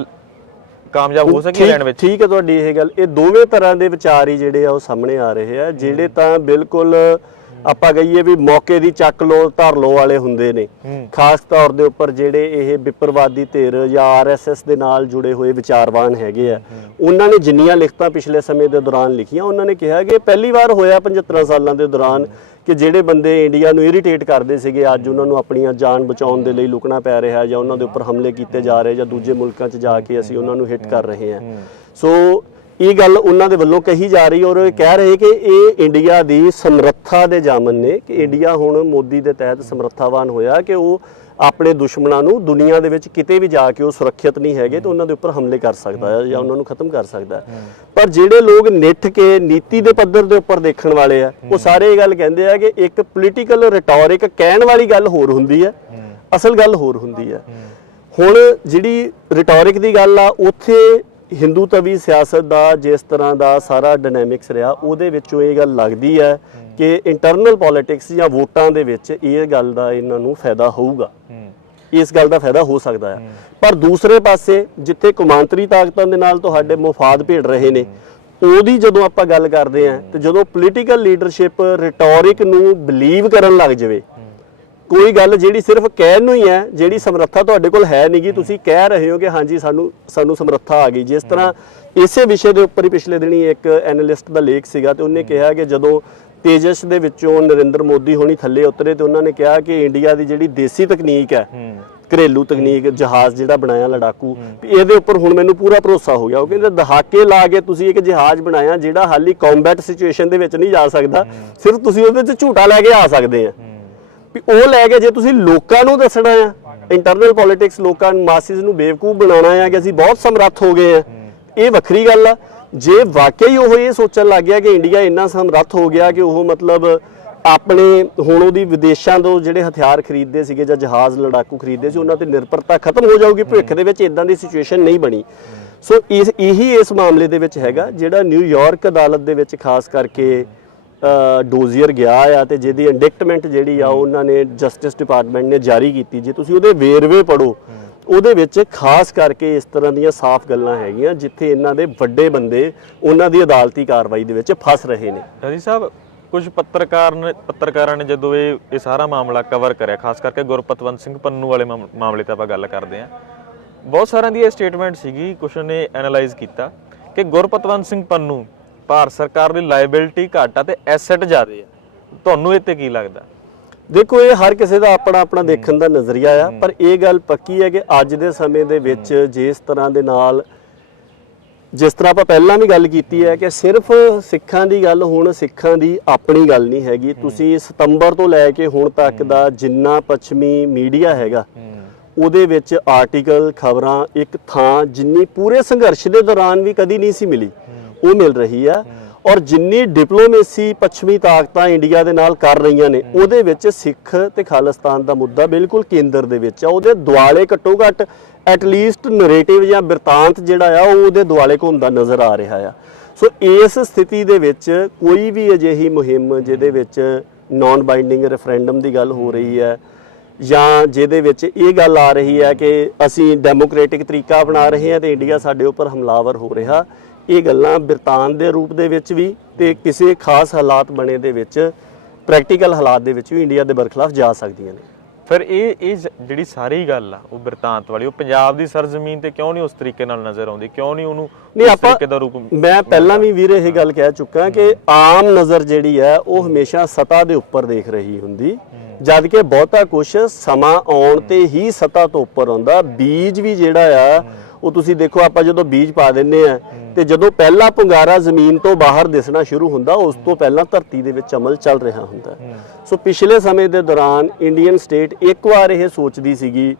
ਕਾਮਯਾਬ ਹੋ ਸਕੇ ਠੀਕ- ਲੈਣ ਵਿੱਚ? ਠੀਕ ਹੈ ਤੁਹਾਡੀ ਇਹ ਗੱਲ। ਇਹ ਦੋਵੇਂ ਤਰ੍ਹਾਂ ਦੇ ਵਿਚਾਰ ਹੀ ਜਿਹੜੇ ਆ ਉਹ ਸਾਹਮਣੇ ਆ ਰਹੇ ਆ ਜਿਹੜੇ ਤਾਂ ਬਿਲਕੁਲ ਆਪਾਂ ਕਹੀਏ ਵੀ ਮੌਕੇ ਦੀ ਚੱਕ ਲੋ ਧਰ ਲੋ ਵਾਲੇ ਹੁੰਦੇ ਨੇ। ਖਾਸ ਤੌਰ ਦੇ ਉੱਪਰ ਜਿਹੜੇ ਇਹ ਵਿਪਰਵਾਦੀ ਧਿਰ ਜਾਂ ਆਰਐਸਐਸ ਦੇ ਨਾਲ ਜੁੜੇ ਹੋਏ ਵਿਚਾਰਵਾਨ ਹੈਗੇ ਆ ਉਹਨਾਂ ਨੇ ਜਿੰਨੀਆਂ ਲਿਖਤਾਂ ਪਿਛਲੇ ਸਮੇਂ ਦੇ ਦੌਰਾਨ ਲਿਖੀਆਂ ਉਹਨਾਂ ਨੇ ਕਿਹਾ ਕਿ ਪਹਿਲੀ ਵਾਰ ਹੋਇਆ 75 ਸਾਲਾਂ ਦੇ ਦੌਰਾਨ ਕਿ ਜਿਹੜੇ ਬੰਦੇ ਇੰਡੀਆ ਨੂੰ ਇਰੀਟੇਟ ਕਰਦੇ ਸੀਗੇ, ਅੱਜ ਉਹਨਾਂ ਨੂੰ ਆਪਣੀਆਂ ਜਾਨ ਬਚਾਉਣ ਦੇ ਲਈ ਲੁਕਣਾ ਪੈ ਰਿਹਾ ਜਾਂ ਉਹਨਾਂ ਦੇ ਉੱਪਰ ਹਮਲੇ ਕੀਤੇ ਜਾ ਰਹੇ ਜਾਂ ਦੂਜੇ ਮੁਲਕਾਂ 'ਚ ਜਾ ਕੇ ਅਸੀਂ ਉਹਨਾਂ ਨੂੰ ਹਿੱਟ ਕਰ ਰਹੇ ਹਾਂ। ਸੋ ਇਹ ਗੱਲ ਉਹਨਾਂ ਦੇ ਵੱਲੋਂ ਕਹੀ ਜਾ ਰਹੀ ਔਰ ਇਹ ਕਹਿ ਰਹੇ ਕਿ ਇਹ ਇੰਡੀਆ ਦੀ ਸਮਰੱਥਾ ਦੇ ਜਾਮਨ ਨੇ ਕਿ ਇੰਡੀਆ ਹੁਣ ਮੋਦੀ ਦੇ ਤਹਿਤ ਸਮਰੱਥਾਵਾਨ ਹੋਇਆ ਕਿ ਉਹ ਆਪਣੇ ਦੁਸ਼ਮਣਾਂ ਨੂੰ ਦੁਨੀਆ ਦੇ ਵਿੱਚ ਕਿਤੇ ਵੀ ਜਾ ਕੇ ਉਹ ਸੁਰੱਖਿਅਤ ਨਹੀਂ ਹੈਗੇ ਤੇ ਉਹਨਾਂ ਦੇ ਉੱਪਰ ਹਮਲੇ ਕਰ ਸਕਦਾ ਹੈ ਜਾਂ ਉਹਨਾਂ ਨੂੰ ਖਤਮ ਕਰ ਸਕਦਾ ਹੈ। ਪਰ ਜਿਹੜੇ ਲੋਕ ਨਿੱਠ ਕੇ ਨੀਤੀ ਦੇ ਪੱਧਰ ਦੇ ਉੱਪਰ ਦੇਖਣ ਵਾਲੇ ਆ ਉਹ ਸਾਰੇ ਇਹ ਗੱਲ ਕਹਿੰਦੇ ਆ ਕਿ ਇੱਕ ਪੋਲੀਟੀਕਲ ਰਿਟੋਰਿਕ ਕਹਿਣ ਵਾਲੀ ਗੱਲ ਹੋਰ ਹੁੰਦੀ ਹੈ ਅਸਲ ਗੱਲ ਹੋਰ ਹੁੰਦੀ ਹੈ। ਹੁਣ ਜਿਹੜੀ ਰਿਟੋਰਿਕ ਦੀ ਗੱਲ ਆ ਉੱਥੇ ਹਿੰਦੂ ਤਵੀ ਸਿਆਸਤ ਦਾ ਜਿਸ ਤਰ੍ਹਾਂ ਦਾ ਸਾਰਾ ਡਾਇਨਾਮਿਕਸ ਰਿਹਾ ਉਹਦੇ ਵਿੱਚੋਂ ਇਹ ਗੱਲ ਲੱਗਦੀ ਹੈ ਕਿ ਇੰਟਰਨਲ ਪੋਲਿਟਿਕਸ ਜਾਂ ਵੋਟਾਂ ਦੇ ਵਿੱਚ ਇਹ ਗੱਲ ਦਾ ਇਹਨਾਂ ਨੂੰ ਫਾਇਦਾ ਹੋਊਗਾ। ਇਸ ਗੱਲ ਦਾ ਫਾਇਦਾ ਹੋ ਸਕਦਾ ਹੈ। ਪਰ ਦੂਸਰੇ ਪਾਸੇ ਜਿੱਥੇ ਕੌਮਾਂਤਰੀ ਤਾਕਤਾਂ ਦੇ ਨਾਲ ਤੁਹਾਡੇ ਮਫਾਦ ਭੇੜ ਰਹੇ ਨੇ ਉਹਦੀ ਜਦੋਂ ਆਪਾਂ ਗੱਲ ਕਰਦੇ ਆਂ ਤੇ ਜਦੋਂ ਪੋਲੀਟੀਕਲ ਲੀਡਰਸ਼ਿਪ ਰਿਟੋਰਿਕ ਨੂੰ ਬਲੀਵ ਕਰਨ ਲੱਗ ਜਾਵੇ ਕੋਈ ਗੱਲ ਜਿਹੜੀ ਸਿਰਫ ਕਹਿਣ ਨੂੰ ਹੀ ਹੈ ਜਿਹੜੀ ਸਮਰੱਥਾ ਤੁਹਾਡੇ ਕੋਲ ਹੈ ਨਹੀਂਗੀ ਤੁਸੀਂ ਕਹਿ ਰਹੇ ਹੋ ਕਿ ਹਾਂਜੀ ਸਾਨੂੰ ਸਾਨੂੰ ਸਮਰੱਥਾ ਆ ਗਈ। ਜਿਸ ਤਰ੍ਹਾਂ ਇਸੇ ਵਿਸ਼ੇ ਦੇ ਉੱਪਰ ਹੀ ਪਿਛਲੇ ਦਿਨੀ ਇੱਕ ਐਨਾਲਿਸਟ ਦਾ ਲੇਖ ਸੀਗਾ ਤੇ ਉਹਨੇ ਕਿਹਾ ਕਿ ਜਦੋਂ ਤੇਜਸ ਦੇ ਵਿੱਚੋਂ ਨਰਿੰਦਰ ਮੋਦੀ ਹੋਣੀ ਥੱਲੇ ਉਤਰੇ ਤੇ ਉਹਨਾਂ ਨੇ ਕਿਹਾ ਕਿ ਇੰਡੀਆ ਦੀ ਜਿਹੜੀ ਦੇਸੀ ਤਕਨੀਕ ਹੈ ਘਰੇਲੂ ਤਕਨੀਕ ਜਹਾਜ਼ ਜਿਹੜਾ ਬਣਾਇਆ ਲੜਾਕੂ ਇਹਦੇ ਉੱਪਰ ਹੁਣ ਮੈਨੂੰ ਪੂਰਾ ਭਰੋਸਾ ਹੋ ਗਿਆ। ਉਹ ਕਹਿੰਦੇ ਦਹਾਕੇ ਲਾ ਕੇ ਤੁਸੀਂ ਇੱਕ ਜਹਾਜ਼ ਬਣਾਇਆ ਜਿਹੜਾ ਹਾਲੀ ਕੰਬੈਟ ਸਿਚੁਏਸ਼ਨ ਦੇ ਵਿੱਚ ਨਹੀਂ ਜਾ ਸਕਦਾ। ਸਿਰਫ ਤੁਸੀਂ ਉਹਦੇ 'ਚ ਝੂਟਾ ਲੈ ਕੇ ਆ ਸਕਦੇ ਆ। ਵੀ ਉਹ ਲੈ ਕੇ ਜੇ ਤੁਸੀਂ ਲੋਕਾਂ ਨੂੰ ਦੱਸਣਾ ਆ ਇੰਟਰਨਲ ਪੋਲਿਟਿਕਸ ਲੋਕਾਂ ਨੂੰ ਮਾਸਿਸ ਨੂੰ ਬੇਵਕੂਫ ਬਣਾਉਣਾ ਆ ਕਿ ਅਸੀਂ ਬਹੁਤ ਸਮਰੱਥ ਹੋ ਗਏ ਆ। ਇਹ ਵੱਖਰੀ ਗੱਲ ਆ। ਜੇ ਵਾਕਈ ਉਹ ਇਹ ਸੋਚਣ ਲੱਗ ਗਿਆ ਕਿ ਇੰਡੀਆ ਇੰਨਾ ਸਮਰੱਥ ਹੋ ਗਿਆ ਕਿ ਉਹ ਮਤਲਬ ਆਪਣੇ ਹੁਣ ਉਹਦੀ ਵਿਦੇਸ਼ਾਂ ਤੋਂ ਜਿਹੜੇ ਹਥਿਆਰ ਖਰੀਦਦੇ ਸੀਗੇ ਜਾਂ ਜਹਾਜ਼ ਲੜਾਕੂ ਖਰੀਦਦੇ ਸੀ ਉਹਨਾਂ ਤੇ ਨਿਰਭਰਤਾ ਖਤਮ ਹੋ ਜਾਊਗੀ ਭਵਿੱਖ ਦੇ ਵਿੱਚ ਇਦਾਂ ਦੀ ਸਿਚੁਏਸ਼ਨ ਨਹੀਂ ਬਣੀ। ਸੋ ਇਸ ਇਹੀ ਇਸ ਮਾਮਲੇ ਦੇ ਵਿੱਚ ਹੈਗਾ ਜਿਹੜਾ ਨਿਊਯਾਰਕ ਅਦਾਲਤ ਦੇ ਵਿੱਚ ਖਾਸ ਕਰਕੇ ਡੋਜ਼ੀਅਰ ਗਿਆ ਆ ਤੇ ਜਿਹਦੀ ਇੰਡਿਕਟਮੈਂਟ ਜਿਹੜੀ ਆ ਉਹਨਾਂ ਨੇ ਜਸਟਿਸ ਡਿਪਾਰਟਮੈਂਟ ਨੇ ਜਾਰੀ ਕੀਤੀ। ਜੇ ਤੁਸੀਂ ਉਹਦੇ ਵੇਰਵੇ ਪੜੋ ਉਹਦੇ ਵਿੱਚ ਖਾਸ ਕਰਕੇ ਇਸ ਤਰ੍ਹਾਂ ਦੀਆਂ ਸਾਫ਼ ਗੱਲਾਂ ਹੈਗੀਆਂ ਜਿੱਥੇ ਇਹਨਾਂ ਦੇ ਵੱਡੇ ਬੰਦੇ ਉਹਨਾਂ ਦੀ ਅਦਾਲਤੀ ਕਾਰਵਾਈ ਦੇ ਵਿੱਚ ਫਸ ਰਹੇ ਨੇ। ਰਾਜੀ ਸਾਹਿਬ ਕੁਝ ਪੱਤਰਕਾਰ ਨੇ ਪੱਤਰਕਾਰਾਂ ਨੇ ਜਦੋਂ ਇਹ ਇਹ ਸਾਰਾ ਮਾਮਲਾ ਕਵਰ ਕਰਿਆ ਖਾਸ ਕਰਕੇ ਗੁਰਪਤਵੰਤ ਸਿੰਘ ਪੰਨੂ ਵਾਲੇ ਮਾਮ- ਮਾਮਲੇ ਤੇ ਆਪਾਂ ਗੱਲ ਕਰਦੇ ਹਾਂ। ਬਹੁਤ ਸਾਰਿਆਂ ਦੀ ਇਹ ਸਟੇਟਮੈਂਟ ਸੀਗੀ ਕੁਝ ਨੇ ਐਨਾਲਾਈਜ਼ ਕੀਤਾ ਕਿ ਗੁਰਪਤਵੰਤ ਸਿੰਘ ਪੰਨੂ ਭਾਰਤ ਸਰਕਾਰ ਦੀ ਲਾਇਬਿਲਿਟੀ ਘੱਟ ਆ ਤੇ ਐਸੈਟ ਜ਼ਿਆਦਾ ਆ। ਤੁਹਾਨੂੰ ਇਹ ਤੇ ਕੀ ਲੱਗਦਾ? ਦੇਖੋ ਇਹ ਹਰ ਕਿਸੇ ਦਾ ਆਪਣਾ ਆਪਣਾ ਦੇਖਣ ਦਾ ਨਜ਼ਰੀਆ ਆ ਪਰ ਇਹ ਗੱਲ ਪੱਕੀ ਹੈ ਕਿ ਅੱਜ ਦੇ ਸਮੇਂ ਦੇ ਵਿੱਚ ਜਿਸ ਤਰ੍ਹਾਂ ਦੇ ਨਾਲ ਜਿਸ ਤਰ੍ਹਾਂ ਆਪਾਂ ਪਹਿਲਾਂ ਵੀ ਗੱਲ ਕੀਤੀ ਹੈ ਕਿ ਸਿਰਫ ਸਿੱਖਾਂ ਦੀ ਗੱਲ ਹੁਣ ਸਿੱਖਾਂ ਦੀ ਆਪਣੀ ਗੱਲ ਨਹੀਂ ਹੈਗੀ। ਤੁਸੀਂ ਸਤੰਬਰ ਤੋਂ ਲੈ ਕੇ ਹੁਣ ਤੱਕ ਦਾ ਜਿੰਨਾ ਪੱਛਮੀ ਮੀਡੀਆ ਹੈਗਾ ਉਹਦੇ ਵਿੱਚ ਆਰਟੀਕਲ ਖਬਰਾਂ ਇੱਕ ਥਾਂ ਜਿੰਨੀ ਪੂਰੇ ਸੰਘਰਸ਼ ਦੇ ਦੌਰਾਨ ਵੀ ਕਦੀ ਨਹੀਂ ਸੀ ਮਿਲੀ। ਉਹ ਮਿਲ ਰਹੀ ਆ। ਔਰ ਜਿੰਨੀ ਡਿਪਲੋਮੇਸੀ ਪੱਛਮੀ ਤਾਕਤਾਂ ਇੰਡੀਆ ਦੇ ਨਾਲ ਕਰ ਰਹੀਆਂ ਨੇ ਉਹਦੇ ਵਿੱਚ ਸਿੱਖ ਤੇ ਖਾਲਿਸਤਾਨ ਦਾ ਮੁੱਦਾ ਬਿਲਕੁਲ ਕੇਂਦਰ ਦੇ ਵਿੱਚ ਆ। ਉਹਦੇ ਦੁਆਲੇ ਘੱਟੋ ਘੱਟ ਐਟ ਲੀਸਟ ਨੈਰੇਟਿਵ ਜਾਂ ਬਿਰਤਾਂਤ ਜਿਹੜਾ ਆ ਉਹ ਉਹਦੇ ਦੁਆਲੇ ਘੁੰਮਦਾ ਨਜ਼ਰ ਆ ਰਿਹਾ ਆ। ਸੋ ਇਸ ਸਥਿਤੀ ਦੇ ਵਿੱਚ ਕੋਈ ਵੀ ਅਜਿਹੀ ਮੁਹਿੰਮ ਜਿਹਦੇ ਵਿੱਚ ਨਾਨ ਬਾਈਂਡਿੰਗ ਰੈਫਰੈਂਡਮ ਦੀ ਗੱਲ ਹੋ ਰਹੀ ਹੈ ਜਾਂ ਜਿਹਦੇ ਵਿੱਚ ਇਹ ਗੱਲ ਆ ਰਹੀ ਹੈ ਕਿ ਅਸੀਂ ਡੈਮੋਕ੍ਰੈਟਿਕ ਤਰੀਕਾ ਅਪਣਾ ਰਹੇ ਹਾਂ ਤੇ ਇੰਡੀਆ ਸਾਡੇ ਉੱਪਰ ਹਮਲਾਵਰ ਹੋ ਰਿਹਾ ਇਹ ਗੱਲਾਂ ਬਿਰਤਾਂਤ ਦੇ ਰੂਪ ਦੇ ਵਿੱਚ ਵੀ ਤੇ ਕਿਸੇ ਖਾਸ ਹਾਲਾਤ ਬਣੇ ਦੇ ਵਿੱਚ ਪ੍ਰੈਕਟੀਕਲ ਹਾਲਾਤ ਦੇ ਵਿੱਚ ਵੀ ਇੰਡੀਆ ਦੇ ਬਰਖਲਾਫ ਜਾ ਸਕਦੀਆਂ ਨੇ। ਫਿਰ ਇਹ ਇਹ ਜਿਹੜੀ ਸਾਰੀ ਗੱਲ ਆ ਉਹ ਬਿਰਤਾਂਤ ਵਾਲੀ ਉਹ ਪੰਜਾਬ ਦੀ ਸਰਜ਼ਮੀਨ ਤੇ ਕਿਉਂ ਨਹੀਂ ਉਸ ਤਰੀਕੇ ਨਾਲ ਨਜ਼ਰ ਆਉਂਦੀ? ਕਿਉਂ ਨਹੀਂ ਉਹਨੂੰ ਨਹੀਂ ਉਸ ਆਪਾਂ ਤਰੀਕੇ ਦਾ ਰੂਪ ਮੈਂ ਪਹਿਲਾਂ ਵੀ ਵੀਰ ਇਹ ਗੱਲ ਕਹਿ ਚੁੱਕਾ ਕਿ ਆਮ ਨਜ਼ਰ ਜਿਹੜੀ ਹੈ ਉਹ ਹਮੇਸ਼ਾ ਸਤਾ ਦੇ ਉੱਪਰ ਦੇਖ ਰਹੀ ਹੁੰਦੀ। ਜਦ ਕਿ ਬਹੁਤਾ ਕੁਝ ਸਮਾਂ ਆਉਣ ਤੇ ਹੀ ਸਤਾ ਤੋਂ ਉੱਪਰ ਆਉਂਦਾ। ਬੀਜ ਵੀ ਜਿਹੜਾ ਆ ਉਹ ਤੁਸੀਂ ਦੇਖੋ ਆਪਾਂ ਜਦੋਂ ਬੀਜ ਪਾ ਦਿੰਨੇ ਆ ਤੇ ਜਦੋਂ ਪਹਿਲਾ ਪੁੰਗਾਰਾ ਜ਼ਮੀਨ ਤੋਂ ਬਾਹਰ ਦਿਸਣਾ ਸ਼ੁਰੂ ਹੁੰਦਾ ਉਸ ਤੋਂ ਪਹਿਲਾਂ ਧਰਤੀ ਦੇ ਵਿੱਚ ਅਮਲ ਚੱਲ ਰਿਹਾ ਹੁੰਦਾ। ਸੋ ਪਿਛਲੇ ਸਮੇਂ ਦੇ ਦੌਰਾਨ ਇੰਡੀਅਨ ਸਟੇਟ ਇੱਕ ਵਾਰ ਇਹ ਸੋਚਦੀ ਸੀਗੀ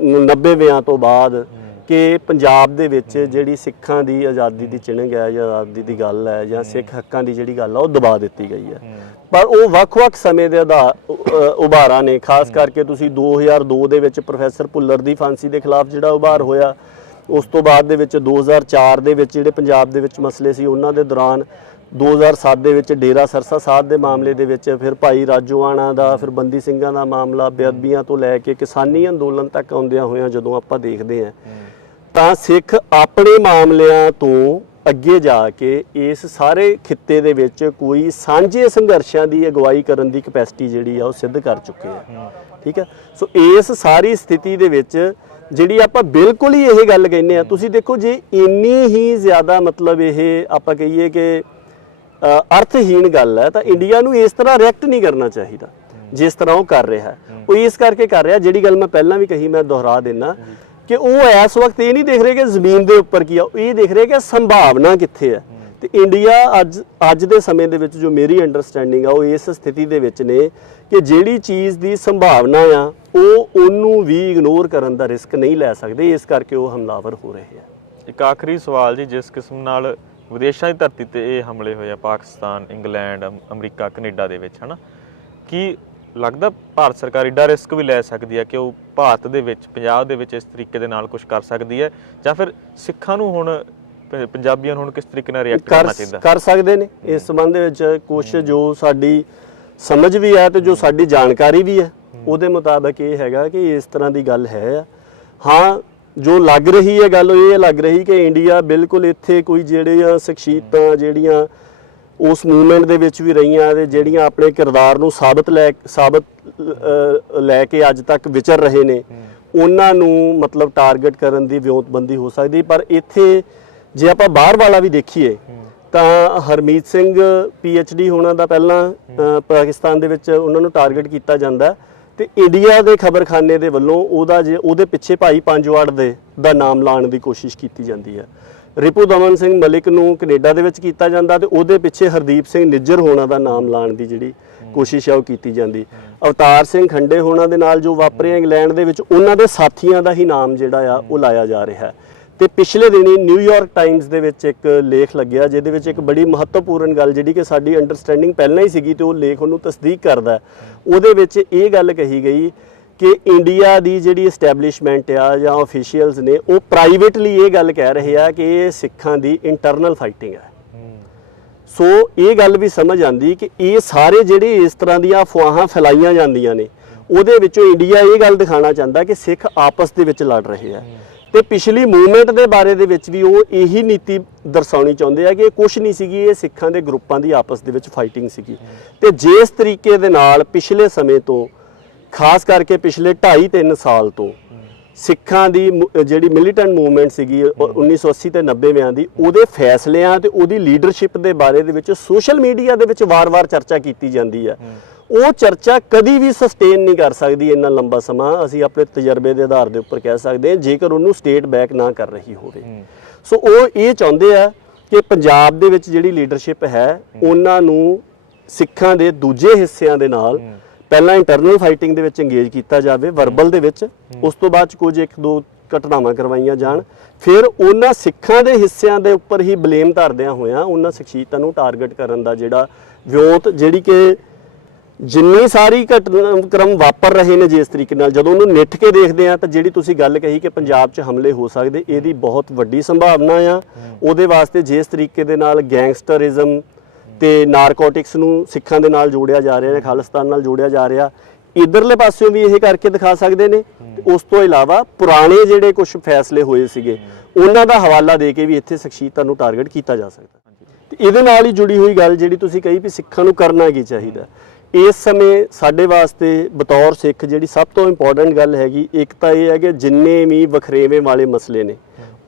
90 ਵਿਆਂ ਤੋਂ ਬਾਅਦ ਕਿ ਪੰਜਾਬ ਦੇ ਵਿੱਚ ਜਿਹੜੀ ਸਿੱਖਾਂ ਦੀ ਆਜ਼ਾਦੀ ਦੀ ਚਿਣਗ ਹੈ ਜਾਂ ਆਜ਼ਾਦੀ ਦੀ ਗੱਲ ਹੈ ਜਾਂ ਸਿੱਖ ਹੱਕਾਂ ਦੀ ਜਿਹੜੀ ਗੱਲ ਹੈ ਉਹ ਦਬਾ ਦਿੱਤੀ ਗਈ ਹੈ। ਪਰ ਉਹ ਵੱਖ-ਵੱਖ ਸਮੇਂ ਦੇ ਆਧਾਰ ਉਭਾਰਾਂ ਨੇ ਖਾਸ ਕਰਕੇ ਤੁਸੀਂ 2002 ਦੇ ਵਿੱਚ ਪ੍ਰੋਫੈਸਰ ਭੁੱਲਰ ਦੀ ਫਾਂਸੀ ਦੇ ਖਿਲਾਫ ਜਿਹੜਾ ਉਭਾਰ ਹੋਇਆ ਉਸ ਤੋਂ ਬਾਅਦ ਦੇ ਵਿੱਚ 2004 ਦੇ ਵਿੱਚ ਜਿਹੜੇ ਪੰਜਾਬ ਦੇ ਵਿੱਚ ਮਸਲੇ ਸੀ, ਉਹਨਾਂ ਦੇ ਦੌਰਾਨ 2007 ਦੇ ਵਿੱਚ ਡੇਰਾ ਸਰਸਾ ਸਾਹਿਬ ਦੇ ਮਾਮਲੇ ਦੇ ਵਿੱਚ ਫਿਰ ਭਾਈ ਰਾਜੋਆਣਾ ਦਾ, ਫਿਰ ਬੰਦੀ ਸਿੰਘਾਂ ਦਾ ਮਾਮਲਾ, ਬੇਅਦਬੀਆਂ ਤੋਂ ਲੈ ਕੇ ਕਿਸਾਨੀ ਅੰਦੋਲਨ ਤੱਕ ਆਉਂਦਿਆਂ ਹੋਇਆਂ ਜਦੋਂ ਆਪਾਂ ਦੇਖਦੇ ਹਾਂ, ਤਾਂ ਸਿੱਖ ਆਪਣੇ ਮਾਮਲਿਆਂ ਤੋਂ ਅੱਗੇ ਜਾ ਕੇ ਇਸ ਸਾਰੇ ਖਿੱਤੇ ਦੇ ਵਿੱਚ ਕੋਈ ਸਾਂਝੇ ਸੰਘਰਸ਼ਾਂ ਦੀ ਅਗਵਾਈ ਕਰਨ ਦੀ ਕਪੈਸਿਟੀ ਜਿਹੜੀ ਆ ਉਹ ਸਿੱਧ ਕਰ ਚੁੱਕੇ ਆ। ਠੀਕ ਹੈ ਸੋ ਇਸ ਸਾਰੀ ਸਥਿਤੀ ਦੇ ਵਿੱਚ ਜਿਹੜੀ ਆਪਾਂ ਬਿਲਕੁਲ ਹੀ ਇਹ ਗੱਲ ਕਹਿੰਦੇ ਆ ਤੁਸੀਂ ਦੇਖੋ ਜੇ ਇੰਨੀ ਹੀ ਜ਼ਿਆਦਾ ਮਤਲਬ ਇਹ ਆਪਾਂ ਕਹੀਏ ਕਿ ਅ, ਅਰਥਹੀਨ ਗੱਲ ਹੈ ਤਾਂ ਇੰਡੀਆ ਨੂੰ ਇਸ ਤਰ੍ਹਾਂ ਰਿਐਕਟ ਨਹੀਂ ਕਰਨਾ ਚਾਹੀਦਾ ਜਿਸ ਤਰ੍ਹਾਂ ਉਹ ਕਰ ਰਿਹਾ ਉਹ ਇਸ ਕਰਕੇ ਕਰ ਰਿਹਾ ਜਿਹੜੀ ਗੱਲ ਮੈਂ ਪਹਿਲਾਂ ਵੀ ਕਹੀ ਮੈਂ ਦੁਹਰਾ ਦੇਣਾ ਕਿ ਉਹ ਇਸ ਵਕਤ ਇਹ ਨਹੀਂ ਦੇਖ ਰਹੇ ਕਿ ਜ਼ਮੀਨ ਦੇ ਉੱਪਰ ਕੀ ਆ ਉਹ ਇਹ ਦੇਖ ਰਹੇ ਕਿ ਸੰਭਾਵਨਾ ਕਿੱਥੇ ਹੈ। ਤੇ ਇੰਡੀਆ ਅੱਜ ਅੱਜ ਦੇ ਸਮੇਂ ਦੇ ਵਿੱਚ ਜੋ ਮੇਰੀ ਅੰਡਰਸਟੈਂਡਿੰਗ ਆ ਉਹ ਇਸ ਸਥਿਤੀ ਦੇ ਵਿੱਚ ਨੇ ਕਿ ਜਿਹੜੀ ਚੀਜ਼ ਦੀ ਸੰਭਾਵਨਾ ਆ ਉਹ ਉਹਨੂੰ ਵੀ ਇਗਨੋਰ ਕਰਨ ਦਾ ਰਿਸਕ ਨਹੀਂ ਲੈ ਸਕਦੇ ਇਸ ਕਰਕੇ ਉਹ ਹਮਲਾਵਰ ਹੋ ਰਹੇ ਆ ਇੱਕ ਆਖਰੀ ਸਵਾਲ ਜੀ ਜਿਸ ਕਿਸਮ ਨਾਲ ਵਿਦੇਸ਼ਾਂ ਦੀ ਧਰਤੀ ਤੇ ਇਹ ਹਮਲੇ ਹੋਏ ਆ ਪਾਕਿਸਤਾਨ ਇੰਗਲੈਂਡ ਅਮ- ਅਮਰੀਕਾ ਕੈਨੇਡਾ ਦੇ ਵਿੱਚ ਹਨਾ? ਕੀ ਲੱਗਦਾ ਭਾਰਤ ਸਰਕਾਰ ਏਡਾ ਰਿਸਕ ਵੀ ਲੈ ਸਕਦੀ ਹੈ ਕਿ ਉਹ ਭਾਰਤ ਦੇ ਵਿੱਚ ਪੰਜਾਬ ਦੇ ਵਿੱਚ ਇਸ ਤਰੀਕੇ ਦੇ ਨਾਲ ਕੁਝ ਕਰ ਸਕਦੀ ਹੈ? ਜਾਂ ਫਿਰ ਸਿੱਖਾਂ ਨੂੰ ਹੁਣ ਪੰਜਾਬੀਆਂ ਨੂੰ ਹੁਣ ਕਿਸ ਤਰੀਕੇ ਨਾਲ ਰਿਐਕਟ ਕਰ ਕਰਨਾ ਚਾਹੀਦਾ? ਕਰ ਸਕਦੇ ਨੇ। ਇਸ ਸੰਬੰਧ ਦੇ ਵਿੱਚ ਕੁਝ ਜੋ ਸਾਡੀ ਸਮਝ ਵੀ ਹੈ ਤੇ ਜੋ ਸਾਡੀ ਜਾਣਕਾਰੀ ਵੀ ਹੈ ਉਹਦੇ ਮੁਤਾਬਕ ਇਹ ਹੈਗਾ ਕਿ ਇਸ ਤਰ੍ਹਾਂ ਦੀ ਗੱਲ ਹੈ। ਹਾਂ ਜੋ ਲੱਗ ਰਹੀ ਹੈ ਗੱਲ ਉਹ ਇਹ ਲੱਗ ਰਹੀ ਕਿ ਇੰਡੀਆ ਬਿਲਕੁਲ ਇੱਥੇ ਕੋਈ ਜਿਹੜੀਆਂ ਸ਼ਖਸੀਅਤਾਂ ਜਿਹੜੀਆਂ ਉਸ ਮੂਵਮੈਂਟ ਦੇ ਵਿੱਚ ਵੀ ਰਹੀਆਂ ਤੇ ਜਿਹੜੀਆਂ ਆਪਣੇ ਕਿਰਦਾਰ ਨੂੰ ਸਾਬਤ ਲੈ ਸਾਬਤ ਲੈ ਕੇ ਅੱਜ ਤੱਕ ਵਿਚਰ ਰਹੇ ਨੇ ਉਹਨਾਂ ਨੂੰ ਮਤਲਬ ਟਾਰਗੇਟ ਕਰਨ ਦੀ ਵਿਉਂਤਬੰਦੀ ਹੋ ਸਕਦੀ ਪਰ ਇੱਥੇ ਜੇ ਆਪਾਂ ਬਾਹਰ ਵਾਲਾ ਵੀ ਦੇਖੀਏ ਤਾਂ ਹਰਮੀਤ ਸਿੰਘ ਡੀ ਹੋਣਾ ਦਾ ਪਹਿਲਾਂ ਪਾਕਿਸਤਾਨ ਦੇ ਵਿੱਚ ਉਹਨਾਂ ਨੂੰ ਟਾਰਗੇਟ ਕੀਤਾ ਜਾਂਦਾ। ਤੇ ਇੰਡੀਆ ਦੇ ਖਬਰਖਾਨੇ ਦੇ ਵੱਲੋਂ ਉਹਦਾ ਜੇ ਉਹਦੇ ਪਿੱਛੇ ਭਾਈ ਪੰਜਵਾੜ ਦੇ ਦਾ ਨਾਮ ਲਾਉਣ ਦੀ ਕੋਸ਼ਿਸ਼ ਕੀਤੀ ਜਾਂਦੀ ਹੈ। ਰਿਪੂ ਦਮਨ ਸਿੰਘ ਮਲਿਕ ਨੂੰ ਕੈਨੇਡਾ ਦੇ ਵਿੱਚ ਕੀਤਾ ਜਾਂਦਾ ਤੇ ਉਹਦੇ ਪਿੱਛੇ ਹਰਦੀਪ ਸਿੰਘ ਨਿੱਜਰ ਹੋਣਾ ਦਾ ਨਾਮ ਲਾਉਣ ਦੀ ਜਿਹੜੀ ਕੋਸ਼ਿਸ਼ ਆ ਉਹ ਕੀਤੀ ਜਾਂਦੀ। ਅਵਤਾਰ ਸਿੰਘ ਖੰਡੇ ਹੋਣਾ ਦੇ ਨਾਲ ਜੋ ਵਾਪਰਿਆ ਇੰਗਲੈਂਡ ਦੇ ਵਿੱਚ ਉਹਨਾਂ ਦੇ ਸਾਥੀਆਂ ਦਾ ਹੀ ਨਾਮ ਜਿਹੜਾ ਆ ਉਹ ਲਾਇਆ ਜਾ ਰਿਹਾ ਹੈ। ਤੇ ਪਿਛਲੇ ਦਿਨੀ ਨਿਊਯਾਰਕ ਟਾਈਮਸ ਦੇ ਵਿੱਚ ਇੱਕ ਲੇਖ ਲੱਗਿਆ, ਜਿਹਦੇ ਵਿੱਚ ਇੱਕ ਬੜੀ ਮਹੱਤਵਪੂਰਨ ਗੱਲ ਜਿਹੜੀ ਕਿ ਸਾਡੀ ਅੰਡਰਸਟੈਂਡਿੰਗ ਪਹਿਲਾਂ ਹੀ ਸੀਗੀ ਤੇ ਉਹ ਲੇਖ ਉਹਨੂੰ ਤਸਦੀਕ ਕਰਦਾ ਉਹਦੇ ਵਿੱਚ ਇਹ ਗੱਲ ਕਹੀ ਗਈ ਕਿ ਇੰਡੀਆ ਦੀ ਜਿਹੜੀ ਐਸਟੈਬਲਿਸ਼ਮੈਂਟ ਆ ਜਾਂ ਅਫੀਸ਼ੀਅਲਸ ਨੇ, ਉਹ ਪ੍ਰਾਈਵੇਟਲੀ ਇਹ ਗੱਲ ਕਹਿ ਰਹੇ ਆ ਕਿ ਇਹ ਸਿੱਖਾਂ ਦੀ ਇੰਟਰਨਲ ਫਾਈਟਿੰਗ ਹੈ ਸੋ ਇਹ ਗੱਲ ਵੀ ਸਮਝ ਆਂਦੀ ਕਿ ਇਹ ਸਾਰੇ ਜਿਹੜੇ ਇਸ ਤਰ੍ਹਾਂ ਦੀਆਂ ਅਫਵਾਹਾਂ ਫੈਲਾਈਆਂ ਜਾਂਦੀਆਂ ਨੇ, ਉਹਦੇ ਵਿੱਚੋਂ ਇੰਡੀਆ ਇਹ ਗੱਲ ਦਿਖਾਣਾ ਚਾਹੁੰਦਾ ਕਿ ਸਿੱਖ ਆਪਸ ਦੇ ਵਿੱਚ ਲੜ ਰਹੇ ਆ। ਤੇ ਪਿਛਲੀ ਮੂਵਮੈਂਟ ਦੇ ਬਾਰੇ ਦੇ ਵਿੱਚ ਵੀ ਉਹ ਇਹੀ ਨੀਤੀ ਦਰਸਾਉਣੀ ਚਾਹੁੰਦੇ ਆ ਕਿ ਇਹ ਕੁਝ ਨਹੀਂ ਸੀਗੀ ਇਹ ਸਿੱਖਾਂ ਦੇ ਗਰੁੱਪਾਂ ਦੀ ਆਪਸ ਦੇ ਵਿੱਚ ਫਾਈਟਿੰਗ ਸੀਗੀ। ਤੇ ਜਿਸ ਤਰੀਕੇ ਦੇ ਨਾਲ ਪਿਛਲੇ ਸਮੇਂ ਤੋਂ ਖਾਸ ਕਰਕੇ ਪਿਛਲੇ 2.5 3 ਸਾਲ ਤੋਂ ਸਿੱਖਾਂ ਦੀ ਜਿਹੜੀ ਮਿਲੀਟੈਂਟ ਮੂਵਮੈਂਟ ਸੀਗੀ ਉਹ 1980 ਤੇ 90 ਵਿਆਂ ਦੀ ਉਹਦੇ ਫੈਸਲਿਆਂ ਤੇ ਉਹਦੀ ਲੀਡਰਸ਼ਿਪ ਦੇ ਬਾਰੇ ਦੇ ਵਿੱਚ ਸੋਸ਼ਲ ਮੀਡੀਆ ਦੇ ਵਿੱਚ ਵਾਰ-ਵਾਰ ਚਰਚਾ ਕੀਤੀ ਜਾਂਦੀ ਹੈ। ਉਹ ਚਰਚਾ ਕਦੀ ਵੀ ਸਸਟੇਨ ਨਹੀਂ ਕਰ ਸਕਦੀ ਇੰਨਾ ਲੰਬਾ ਸਮਾਂ। ਅਸੀਂ ਆਪਣੇ ਤਜਰਬੇ ਦੇ ਆਧਾਰ ਦੇ ਉੱਪਰ ਕਹਿ ਸਕਦੇ ਹਾਂ ਜੇਕਰ ਉਹਨੂੰ ਸਟੇਟ ਬੈਕ ਨਾ ਕਰ ਰਹੀ ਹੋਵੇ। ਸੋ ਉਹ ਇਹ ਚਾਹੁੰਦੇ ਆ ਕਿ ਪੰਜਾਬ ਦੇ ਵਿੱਚ ਜਿਹੜੀ ਲੀਡਰਸ਼ਿਪ ਹੈ ਉਹਨਾਂ ਨੂੰ ਸਿੱਖਾਂ ਦੇ ਦੂਜੇ ਹਿੱਸਿਆਂ ਦੇ ਨਾਲ ਪਹਿਲਾਂ ਇੰਟਰਨਲ ਫਾਈਟਿੰਗ ਦੇ ਵਿੱਚ ਇੰਗੇਜ ਕੀਤਾ ਜਾਵੇ ਵਰਬਲ ਦੇ ਵਿੱਚ। ਉਸ ਤੋਂ ਬਾਅਦ ਚ ਕੁਝ ਇੱਕ ਦੋ ਘਟਨਾਵਾਂ ਕਰਵਾਈਆਂ ਜਾਣ। ਫਿਰ ਉਹਨਾਂ ਸਿੱਖਾਂ ਦੇ ਹਿੱਸਿਆਂ ਦੇ ਉੱਪਰ ਹੀ ਬਲੇਮ ਧਰਦਿਆਂ ਹੋਇਆਂ ਉਹਨਾਂ ਸ਼ਖਸੀਅਤਾਂ ਨੂੰ ਟਾਰਗੇਟ ਕਰਨ ਦਾ ਜਿਹੜਾ ਵਿਉਂਤ ਜਿਹੜੀ ਕਿ ਜਿੰਨੀ ਸਾਰੀ ਘਟਨਾਕ੍ਰਮ ਵਾਪਰ ਰਹੇ ਨੇ ਜਿਸ ਤਰੀਕੇ ਨਾਲ, ਜਦੋਂ ਉਹਨੂੰ ਨਿੱਠ ਕੇ ਦੇਖਦੇ ਆ, ਤਾਂ ਜਿਹੜੀ ਤੁਸੀਂ ਗੱਲ ਕਹੀ ਕਿ ਪੰਜਾਬ 'ਚ ਹਮਲੇ ਹੋ ਸਕਦੇ, ਇਹਦੀ ਬਹੁਤ ਵੱਡੀ ਸੰਭਾਵਨਾ ਆ। ਉਹਦੇ ਵਾਸਤੇ ਜਿਸ ਤਰੀਕੇ ਦੇ ਨਾਲ ਗੈਂਗਸਟਰਿਜ਼ਮ ਤੇ ਨਾਰਕੋਟਿਕਸ ਨੂੰ ਸਿੱਖਾਂ ਦੇ ਨਾਲ ਜੋੜਿਆ ਜਾ ਰਿਹਾ ਹੈ ਖਾਲਿਸਤਾਨ ਨਾਲ ਜੋੜਿਆ ਜਾ ਰਿਹਾ, ਇਧਰਲੇ ਪਾਸਿਓਂ ਵੀ ਇਹ ਕਰਕੇ ਦਿਖਾ ਸਕਦੇ ਨੇ। ਤੇ ਉਸ ਤੋਂ ਇਲਾਵਾ ਪੁਰਾਣੇ ਜਿਹੜੇ ਕੁਝ ਫੈਸਲੇ ਹੋਏ ਸੀਗੇ, ਉਹਨਾਂ ਦਾ ਹਵਾਲਾ ਦੇ ਕੇ ਵੀ ਇੱਥੇ ਸ਼ਖਸੀਅਤਾਂ ਨੂੰ ਟਾਰਗੇਟ ਕੀਤਾ ਜਾ ਸਕਦਾ। ਤੇ ਇਹਦੇ ਨਾਲ ਹੀ ਜੁੜੀ ਹੋਈ ਗੱਲ ਜਿਹੜੀ ਤੁਸੀਂ ਕਹੀ ਵੀ ਸਿੱਖਾਂ ਨੂੰ ਕਰਨਾ ਕੀ ਚਾਹੀਦਾ। ਇਸ ਸਮੇਂ ਸਾਡੇ ਵਾਸਤੇ ਬਤੌਰ ਸਿੱਖ ਜਿਹੜੀ ਸਭ ਤੋਂ ਇੰਪੋਰਟੈਂਟ ਗੱਲ ਹੈਗੀ, ਇੱਕ ਤਾਂ ਇਹ ਹੈ ਕਿ ਜਿੰਨੇ ਵੀ ਵਖਰੇਵੇਂ ਵਾਲੇ ਮਸਲੇ ਨੇ,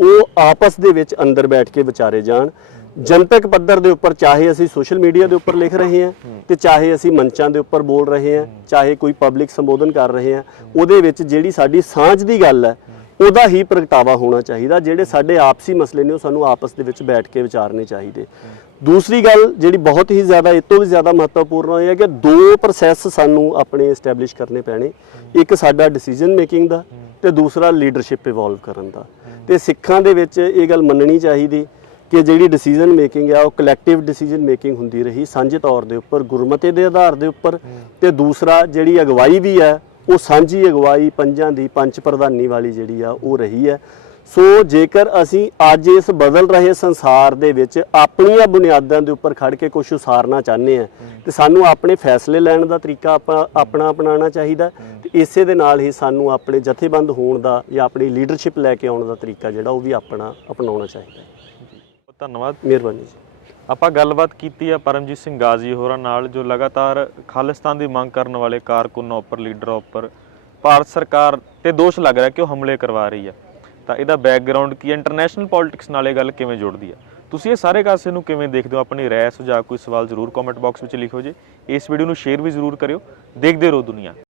ਉਹ ਆਪਸ ਦੇ ਵਿੱਚ ਅੰਦਰ ਬੈਠ ਕੇ ਵਿਚਾਰੇ ਜਾਣ। ਜਨਤਕ ਪੱਧਰ ਦੇ ਉੱਪਰ ਚਾਹੇ ਅਸੀਂ ਸੋਸ਼ਲ ਮੀਡੀਆ ਦੇ ਉੱਪਰ ਲਿਖ ਰਹੇ ਹਾਂ ਤੇ ਚਾਹੇ ਅਸੀਂ ਮੰਚਾਂ ਦੇ ਉੱਪਰ ਬੋਲ ਰਹੇ ਹਾਂ, ਚਾਹੇ ਕੋਈ ਪਬਲਿਕ ਸੰਬੋਧਨ ਕਰ ਰਹੇ ਹਾਂ, ਉਹਦੇ ਵਿੱਚ ਜਿਹੜੀ ਸਾਡੀ ਸਾਂਝ ਦੀ ਗੱਲ ਹੈ, ਉਹਦਾ ਹੀ ਪ੍ਰਗਟਾਵਾ ਹੋਣਾ ਚਾਹੀਦਾ। ਜਿਹੜੇ ਸਾਡੇ ਆਪਸੀ ਮਸਲੇ ਨੇ, ਉਹ ਸਾਨੂੰ ਆਪਸ ਦੇ ਵਿੱਚ ਬੈਠ ਕੇ ਵਿਚਾਰਨੇ ਚਾਹੀਦੇ। ਦੂਸਰੀ ਗੱਲ ਜਿਹੜੀ ਬਹੁਤ ਹੀ ਜ਼ਿਆਦਾ, ਇਹ ਤੋਂ ਵੀ ਜ਼ਿਆਦਾ ਮਹੱਤਵਪੂਰਨ ਹੈ ਕਿ ਦੋ ਪ੍ਰੋਸੈਸ ਸਾਨੂੰ ਆਪਣੇ ਐਸਟੈਬਲਿਸ਼ ਕਰਨੇ ਪੈਣੇ। ਇੱਕ ਸਾਡਾ ਡਿਸੀਜਨ ਮੇਕਿੰਗ ਦਾ ਤੇ ਦੂਸਰਾ ਲੀਡਰਸ਼ਿਪ ਇਵੋਲਵ ਕਰਨ ਦਾ। ਤੇ ਸਿੱਖਾਂ ਦੇ ਵਿੱਚ ਇਹ ਗੱਲ ਮੰਨਣੀ ਚਾਹੀਦੀ ਕਿ ਜਿਹੜੀ ਡਿਸੀਜਨ ਮੇਕਿੰਗ ਆ, ਉਹ ਕਲੈਕਟਿਵ ਡਿਸੀਜਨ ਮੇਕਿੰਗ ਹੁੰਦੀ ਰਹੀ, ਸਾਂਝੇ ਤੌਰ ਦੇ ਉੱਪਰ, ਗੁਰਮਤੇ ਦੇ ਆਧਾਰ ਦੇ ਉੱਪਰ। ਤੇ ਦੂਸਰਾ ਜਿਹੜੀ ਅਗਵਾਈ ਵੀ ਹੈ, ਉਹ ਸਾਂਝੀ ਅਗਵਾਈ, ਪੰਜਾਂ ਦੀ ਪੰਜ ਪ੍ਰਧਾਨੀ ਵਾਲੀ ਜਿਹੜੀ ਆ, ਉਹ ਰਹੀ ਹੈ। ਸੋ ਜੇਕਰ ਅਸੀਂ ਅੱਜ ਇਸ ਬਦਲ ਰਹੇ ਸੰਸਾਰ ਦੇ ਵਿੱਚ ਆਪਣੀਆਂ ਬੁਨਿਆਦਾਂ ਦੇ ਉੱਪਰ ਖੜ ਕੇ ਕੁਝ ਉਸਾਰਨਾ ਚਾਹੁੰਦੇ ਆ ਤੇ ਸਾਨੂੰ ਆਪਣੇ ਫੈਸਲੇ ਲੈਣ ਦਾ ਤਰੀਕਾ ਆਪਾਂ ਆਪਣਾ ਅਪਣਾਉਣਾ ਚਾਹੀਦਾ ਤੇ ਇਸੇ ਦੇ ਨਾਲ ਹੀ ਸਾਨੂੰ ਆਪਣੇ ਜਥੇਬੰਦ ਹੋਣ ਦਾ ਜਾਂ ਆਪਣੀ ਲੀਡਰਸ਼ਿਪ ਲੈ ਕੇ ਆਉਣ ਦਾ ਤਰੀਕਾ ਜਿਹੜਾ ਉਹ ਵੀ ਆਪਣਾ ਅਪਣਾਉਣਾ ਚਾਹੀਦਾ। ਧੰਨਵਾਦ। ਮਿਹਰਬਾਨੀ ਜੀ। ਆਪਾਂ ਗੱਲਬਾਤ ਕੀਤੀ ਹੈ ਪਰਮਜੀਤ ਸਿੰਘ ਗਾਜ਼ੀ ਹੋਰਾਂ ਨਾਲ ਜੋ ਲਗਾਤਾਰ ਖਾਲਿਸਤਾਨ ਦੀ ਮੰਗ ਕਰਨ ਵਾਲੇ ਕਾਰਕੁਨਾਂ ਉੱਪਰ ਲੀਡਰਾਂ ਉੱਪਰ ਭਾਰਤ ਸਰਕਾਰ ਤੇ ਦੋਸ਼ ਲੱਗ ਰਿਹਾ ਕਿ ਉਹ ਹਮਲੇ ਕਰਵਾ ਰਹੀ ਹੈ ਤਾਂ ਇਹਦਾ ਬੈਕਗ੍ਰਾਉਂਡ ਕੀ ਹੈ? ਇੰਟਰਨੈਸ਼ਨਲ ਪੋਲਿਟਿਕਸ ਨਾਲ ਇਹ ਗੱਲ ਕਿਵੇਂ ਜੁੜਦੀ ਹੈ? ਤੁਸੀਂ ਇਹ ਸਾਰੇ ਕਾਸੇ ਨੂੰ ਕਿਵੇਂ ਦੇਖਦੇ ਹੋ? ਆਪਣੀ ਰਾਏ ਸੁਝਾਅ, ਕੋਈ ਸਵਾਲ ਜ਼ਰੂਰ ਕਮੈਂਟ ਬਾਕਸ ਵਿੱਚ ਲਿਖੋ ਜੀ। ਇਸ ਵੀਡੀਓ ਨੂੰ ਸ਼ੇਅਰ ਵੀ ਜ਼ਰੂਰ ਕਰਿਓ। ਦੇਖਦੇ ਰਹੋ ਦੁਨੀਆ।